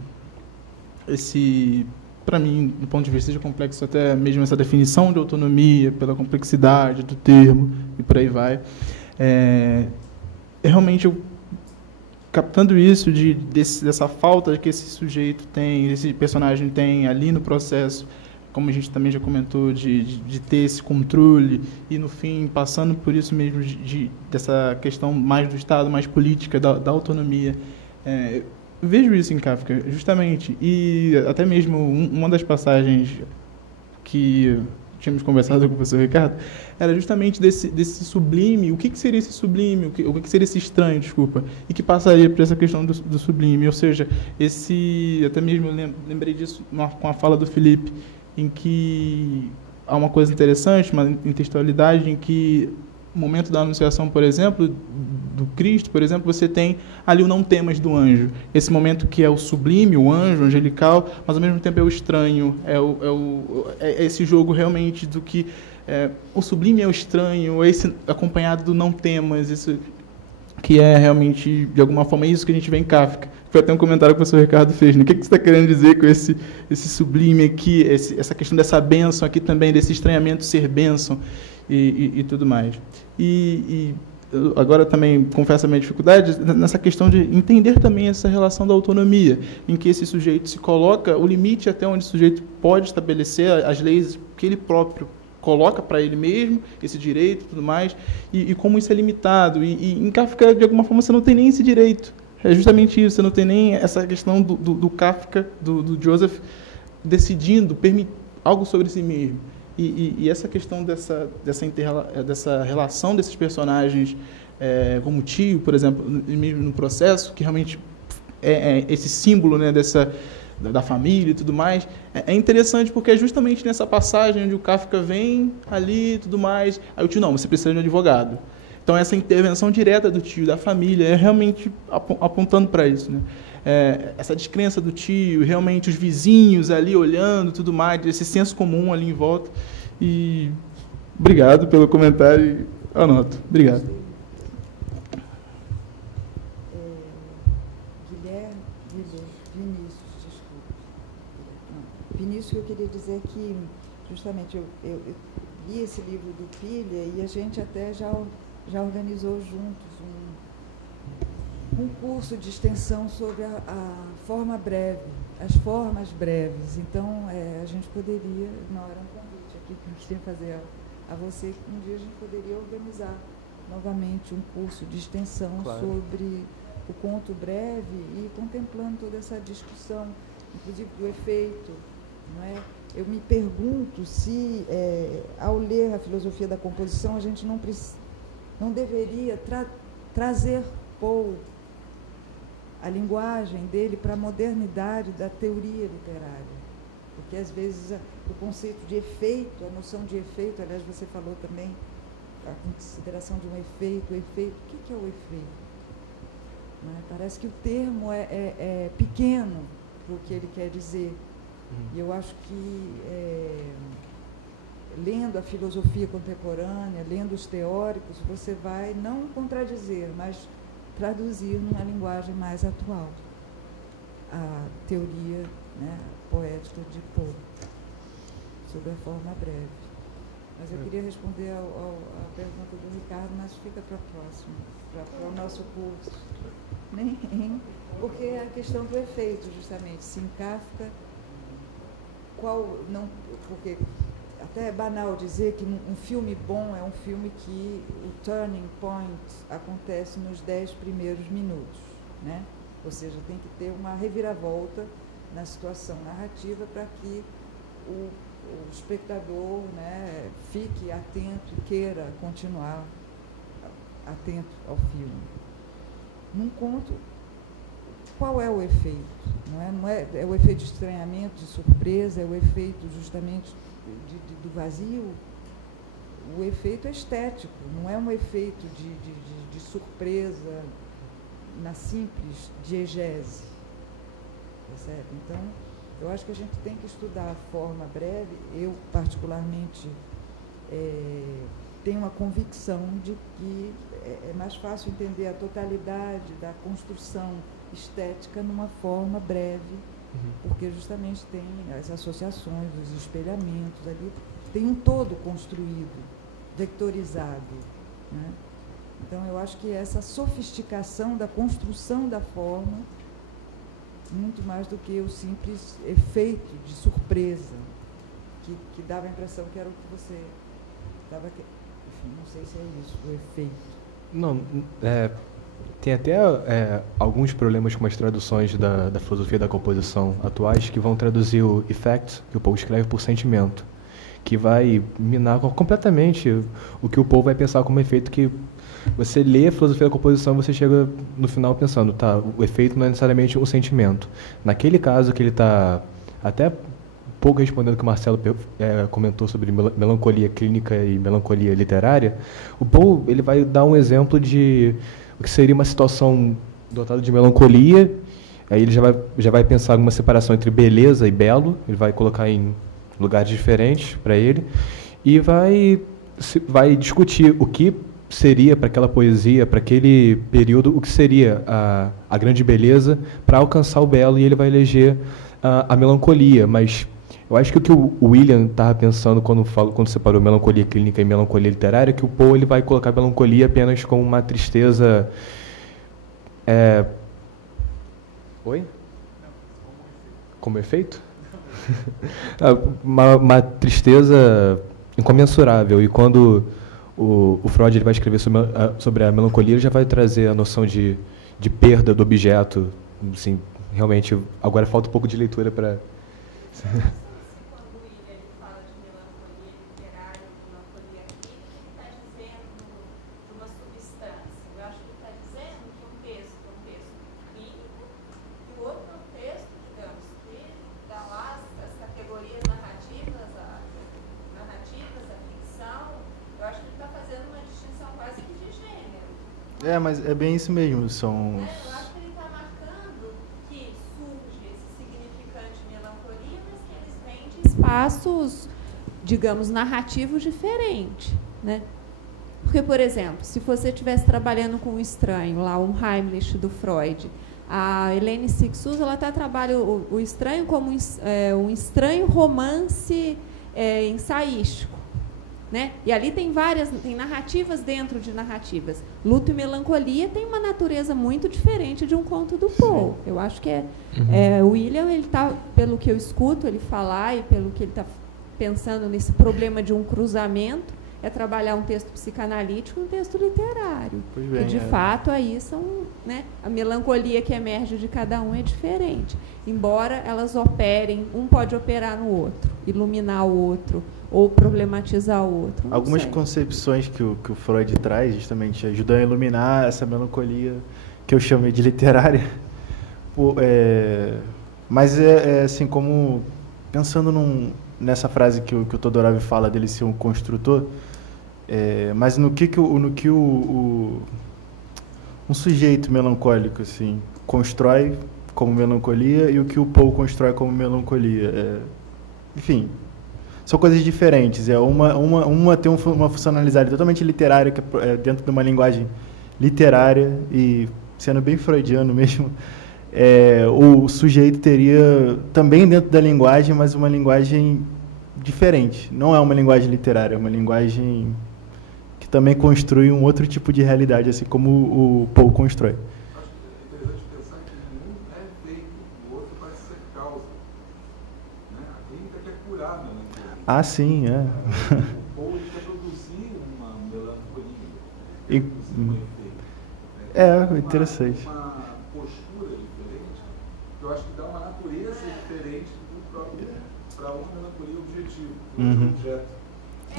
esse, para mim, do ponto de vista de complexo, até mesmo essa definição de autonomia, pela complexidade do termo, e por aí vai, realmente eu, captando isso, dessa falta que esse sujeito tem, esse personagem tem ali no processo, como a gente também já comentou, de ter esse controle e, no fim, passando por isso mesmo, dessa questão mais do Estado, mais política, da autonomia. Vejo isso em Kafka, justamente. E até mesmo uma das passagens que tínhamos conversado com o professor Ricardo era justamente desse sublime. O que seria esse sublime? O que seria esse estranho, desculpa? E que passaria por essa questão do sublime. Ou seja, até mesmo eu lembrei disso com a fala do Felipe, em que há uma coisa interessante, uma intertextualidade, em que no momento da anunciação, por exemplo, do Cristo, por exemplo, você tem ali o não temas do anjo. Esse momento que é o sublime, o anjo, o angelical, mas ao mesmo tempo é o estranho, é esse jogo realmente do que o sublime é o estranho, esse acompanhado do não temas, isso que é realmente, de alguma forma, isso que a gente vê em Kafka. Foi até um comentário que o professor Ricardo fez, né? O que você está querendo dizer com esse sublime aqui, essa questão dessa bênção aqui também, desse estranhamento ser bênção e tudo mais. E agora também confesso a minha dificuldade nessa questão de entender também essa relação da autonomia, em que esse sujeito se coloca, o limite até onde o sujeito pode estabelecer as leis que ele próprio coloca para ele mesmo, esse direito e tudo mais, e como isso é limitado. E em Kafka, de alguma forma, você não tem nem esse direito. É justamente isso, você não tem nem essa questão do Kafka, do Joseph, decidindo algo sobre si mesmo. E essa questão dessa relação desses personagens, como o tio, por exemplo, mesmo no processo, que realmente é esse símbolo, né, da família e tudo mais, é interessante porque é justamente nessa passagem onde o Kafka vem ali e tudo mais, aí o tio, não, você precisa de um advogado. Então, essa intervenção direta do tio, da família, é realmente apontando para isso, né? Essa descrença do tio, realmente os vizinhos ali olhando, tudo mais, esse senso comum ali em volta. E obrigado pelo comentário. Anoto. Obrigado. Vinícius, eu queria dizer que, justamente, eu li esse livro do Pilha e a gente até já organizou juntos um curso de extensão sobre a forma breve, as formas breves. Então, a gente poderia, não era um convite aqui que eu queria fazer a você, que um dia a gente poderia organizar novamente um curso de extensão sobre o conto breve e contemplando toda essa discussão, inclusive do efeito, não é? Eu me pergunto se, ao ler a filosofia da composição, a gente não deveria trazer Poe, a linguagem dele, para a modernidade da teoria literária. Porque, às vezes, o conceito de efeito, a noção de efeito, aliás, você falou também, a consideração de um efeito, o efeito, o que é o efeito? Não é? Parece que o termo é pequeno para o que ele quer dizer. E eu acho que, lendo a filosofia contemporânea, lendo os teóricos, você vai não contradizer, mas traduzir numa linguagem mais atual a teoria, né, poética de Poe, sobre a forma breve. Mas eu queria responder à pergunta do Ricardo, mas fica para a próxima, para o nosso curso. Porque é a questão do efeito, justamente. Se em Kafka, porque até é banal dizer que um filme bom é um filme que o turning point acontece nos 10 primeiros minutos, né? Ou seja, tem que ter uma reviravolta na situação narrativa para que o espectador, né, fique atento e queira continuar atento ao filme. Num conto, qual é o efeito? É o efeito de estranhamento, de surpresa, é o efeito justamente do vazio. O efeito é estético, não é um efeito de surpresa na simples diegese. Percebe? Então, eu acho que a gente tem que estudar a forma breve. Eu, particularmente, tenho uma convicção de que é mais fácil entender a totalidade da construção estética numa forma breve, porque justamente tem as associações, os espelhamentos ali, tem um todo construído, vectorizado, né? Então, eu acho que essa sofisticação da construção da forma, muito mais do que o simples efeito de surpresa que dava a impressão que era o que você estava... Enfim, não sei se é isso, o efeito. Não, tem até alguns problemas com as traduções da filosofia da composição atuais que vão traduzir o effect, que o Paul escreve, por sentimento, que vai minar completamente o que o Paul vai pensar como efeito, que você lê a filosofia da composição e você chega no final pensando, tá, o efeito não é necessariamente um sentimento. Naquele caso que ele está até pouco respondendo o que o Marcelo comentou sobre melancolia clínica e melancolia literária, o Paul ele vai dar um exemplo de o que seria uma situação dotada de melancolia, aí ele já vai pensar alguma separação entre beleza e belo, ele vai colocar em lugares diferentes para ele, e vai discutir o que seria para aquela poesia, para aquele período, o que seria a grande beleza para alcançar o belo, e ele vai eleger a melancolia. Mas eu acho que o que o William estava pensando quando separou melancolia clínica e melancolia literária, é que o Poe ele vai colocar a melancolia apenas como uma tristeza... Oi? Como efeito? uma tristeza incomensurável. E quando o Freud ele vai escrever sobre a melancolia, ele já vai trazer a noção de perda do objeto. Assim, realmente, agora falta um pouco de leitura para... Mas é bem isso mesmo, são... Eu acho que ele está marcando que surge esse significante melancolia, mas que eles vêm de espaços, digamos, narrativos diferentes, né? Porque, por exemplo, se você estivesse trabalhando com um estranho, lá um Heimlich do Freud, a Helene Cixous, ela trabalha o estranho como um estranho romance ensaístico. Né? E ali tem narrativas dentro de narrativas. Luto e melancolia tem uma natureza muito diferente de um conto do Poe. Eu acho que o William, ele tá, pelo que eu escuto ele falar e pelo que ele está pensando nesse problema de um cruzamento, é trabalhar um texto psicanalítico e um texto literário. Pois bem, e de fato aí são, né, a melancolia que emerge de cada um é diferente. Embora elas operem, um pode operar no outro, iluminar o outro, ou problematizar o outro. Algumas concepções que o Freud traz, justamente, ajudam a iluminar essa melancolia que eu chamei de literária. Mas assim, como pensando nessa frase que o Todoravi fala dele ser um construtor, mas no que um sujeito melancólico assim constrói como melancolia e o que o Poe constrói como melancolia. Enfim, são coisas diferentes. Uma tem uma funcionalidade totalmente literária, que é dentro de uma linguagem literária, e sendo bem freudiano mesmo, o sujeito teria também dentro da linguagem, mas uma linguagem diferente. Não é uma linguagem literária, é uma linguagem que também construi um outro tipo de realidade, assim como o Poe constrói. Acho que é interessante pensar que nenhum é feito, o outro vai ser causa. Né? A clínica quer curar a melancolia. Ah, sim, O Poe quer produzir uma melancolia. Interessante. Uma postura diferente, que eu acho que dá uma natureza diferente do próprio para uma melancolia objetiva, um objeto.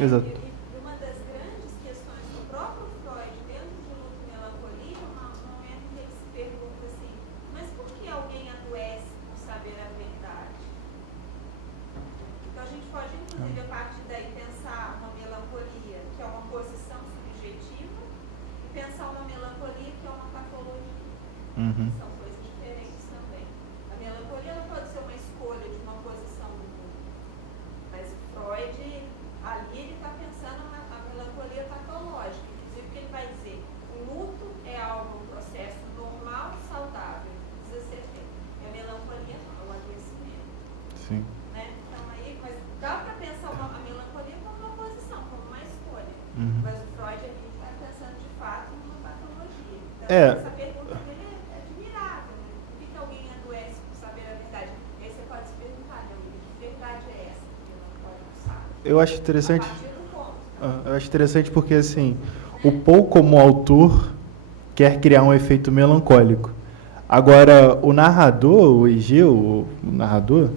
Exato. E uma das grandes questões do próprio Freud dentro de luto e melancolia, um momento em que ele se pergunta assim, mas por que alguém adoece por saber a verdade? Então a gente pode, inclusive, a partir daí pensar uma melancolia, que é uma posição subjetiva, e pensar uma melancolia que é uma patologia. São coisas diferentes também. A melancolia ela pode ser uma escolha de uma posição do mundo, mas o Freud, ali ele está pensando na melancolia patológica, inclusive porque ele vai dizer o luto é algo, um processo normal e saudável, precisa ser feito. E a melancolia não, é o adoecimento. Sim. Né? Então aí, mas dá para pensar a melancolia como uma posição, como uma escolha. Mas o Freud ali está pensando de fato numa patologia. Então, essa pergunta dele é admirável. Né? Por que alguém adoece por saber a verdade? E aí você pode se perguntar, né? Que verdade é essa que melancolia Eu acho interessante. Eu acho interessante porque, assim, o Poe, como autor, quer criar um efeito melancólico. Agora, o narrador, o Egeu, o narrador,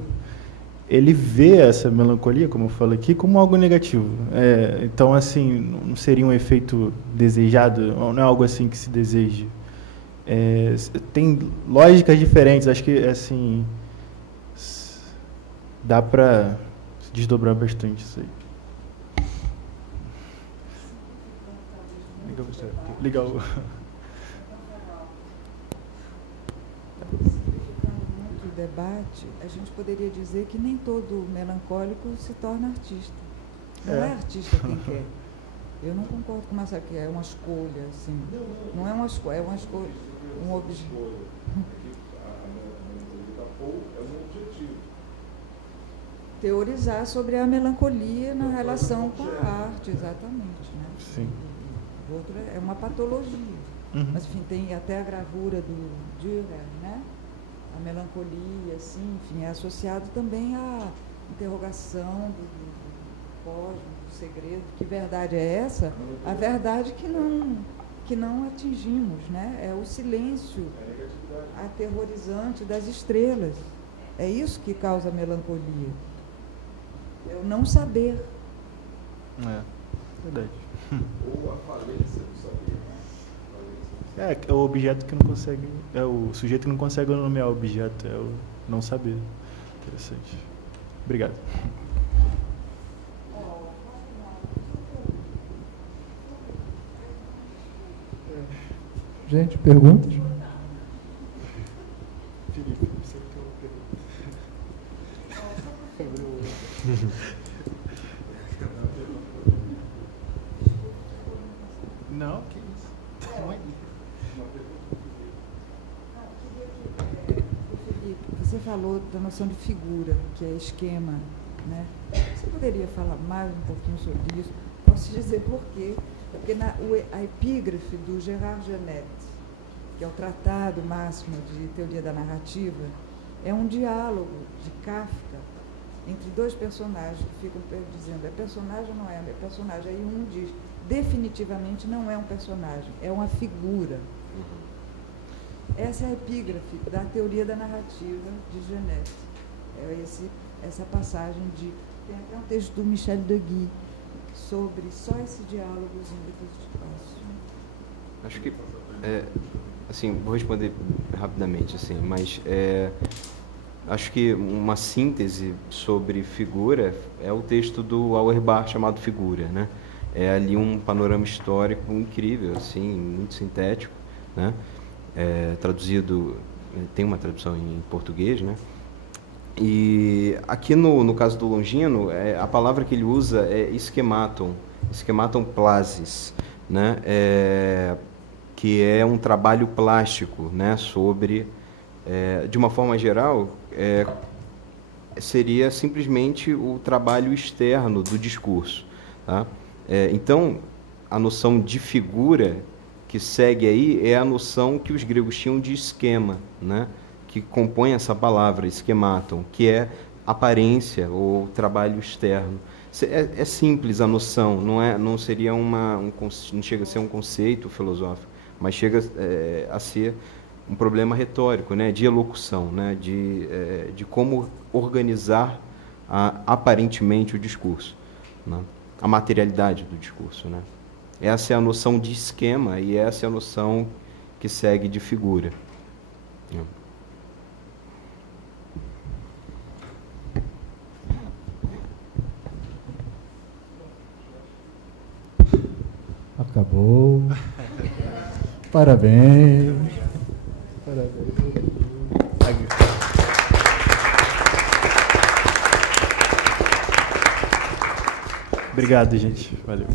ele vê essa melancolia, como eu falo aqui, como algo negativo. Então, assim, não seria um efeito desejado, não é algo assim que se deseje. Tem lógicas diferentes, acho que, assim, dá para desdobrar bastante isso aí. Liga o... Muito debate, a gente poderia dizer que nem todo melancólico se torna artista. Não é artista quem quer. Eu não concordo com o Marcelo, que é uma escolha, assim. Não é uma escolha, é uma escolha, um objetivo. Teorizar sobre a melancolia na relação com a arte, exatamente, né? Sim. O outro é uma patologia. Mas, enfim, tem até a gravura do Dürer, né? A melancolia, assim, enfim, é associado também à interrogação do cosmos, do segredo. Que verdade é essa? A verdade que não atingimos, né? É o silêncio aterrorizante das estrelas. É isso que causa melancolia. É o não saber. Verdade. Ou a falência do saber. É o objeto que não consegue... É o sujeito que não consegue nomear o objeto, é o não saber. Interessante. Obrigado. Gente, perguntas? Felipe, você tem uma pergunta. Não, que isso. Felipe, você falou da noção de figura, que é esquema, né? Você poderia falar mais um pouquinho sobre isso? Posso te dizer por quê? Porque a epígrafe do Gérard Genette, que é o tratado máximo de teoria da narrativa, é um diálogo de Kafka entre dois personagens que ficam dizendo é personagem ou não é personagem. Aí um diz, definitivamente não é um personagem, é uma figura. Essa é a epígrafe da teoria da narrativa de Genette. É essa passagem de... Tem até um texto do Michel Deguy sobre só esse diálogozinho depois de passo. Acho que, assim, vou responder rapidamente, assim, mas acho que uma síntese sobre figura é o texto do Auerbach chamado Figura, né? É ali um panorama histórico incrível, assim, muito sintético, né? Traduzido, tem uma tradução em português, né? E aqui no caso do Longino, a palavra que ele usa é schematon plasis, né? Que é um trabalho plástico, né? Sobre, de uma forma geral, seria simplesmente o trabalho externo do discurso, tá? Então, a noção de figura que segue aí é a noção que os gregos tinham de esquema, né? Que compõe essa palavra, schematon, que é aparência ou trabalho externo. É simples a noção, não seria não chega a ser um conceito filosófico, mas chega a ser um problema retórico, né, de elocução, né, de como organizar aparentemente o discurso, né, a materialidade do discurso, né. Essa é a noção de esquema e essa é a noção que segue de figura. Acabou. Parabéns. Parabéns. Obrigado, gente. Valeu.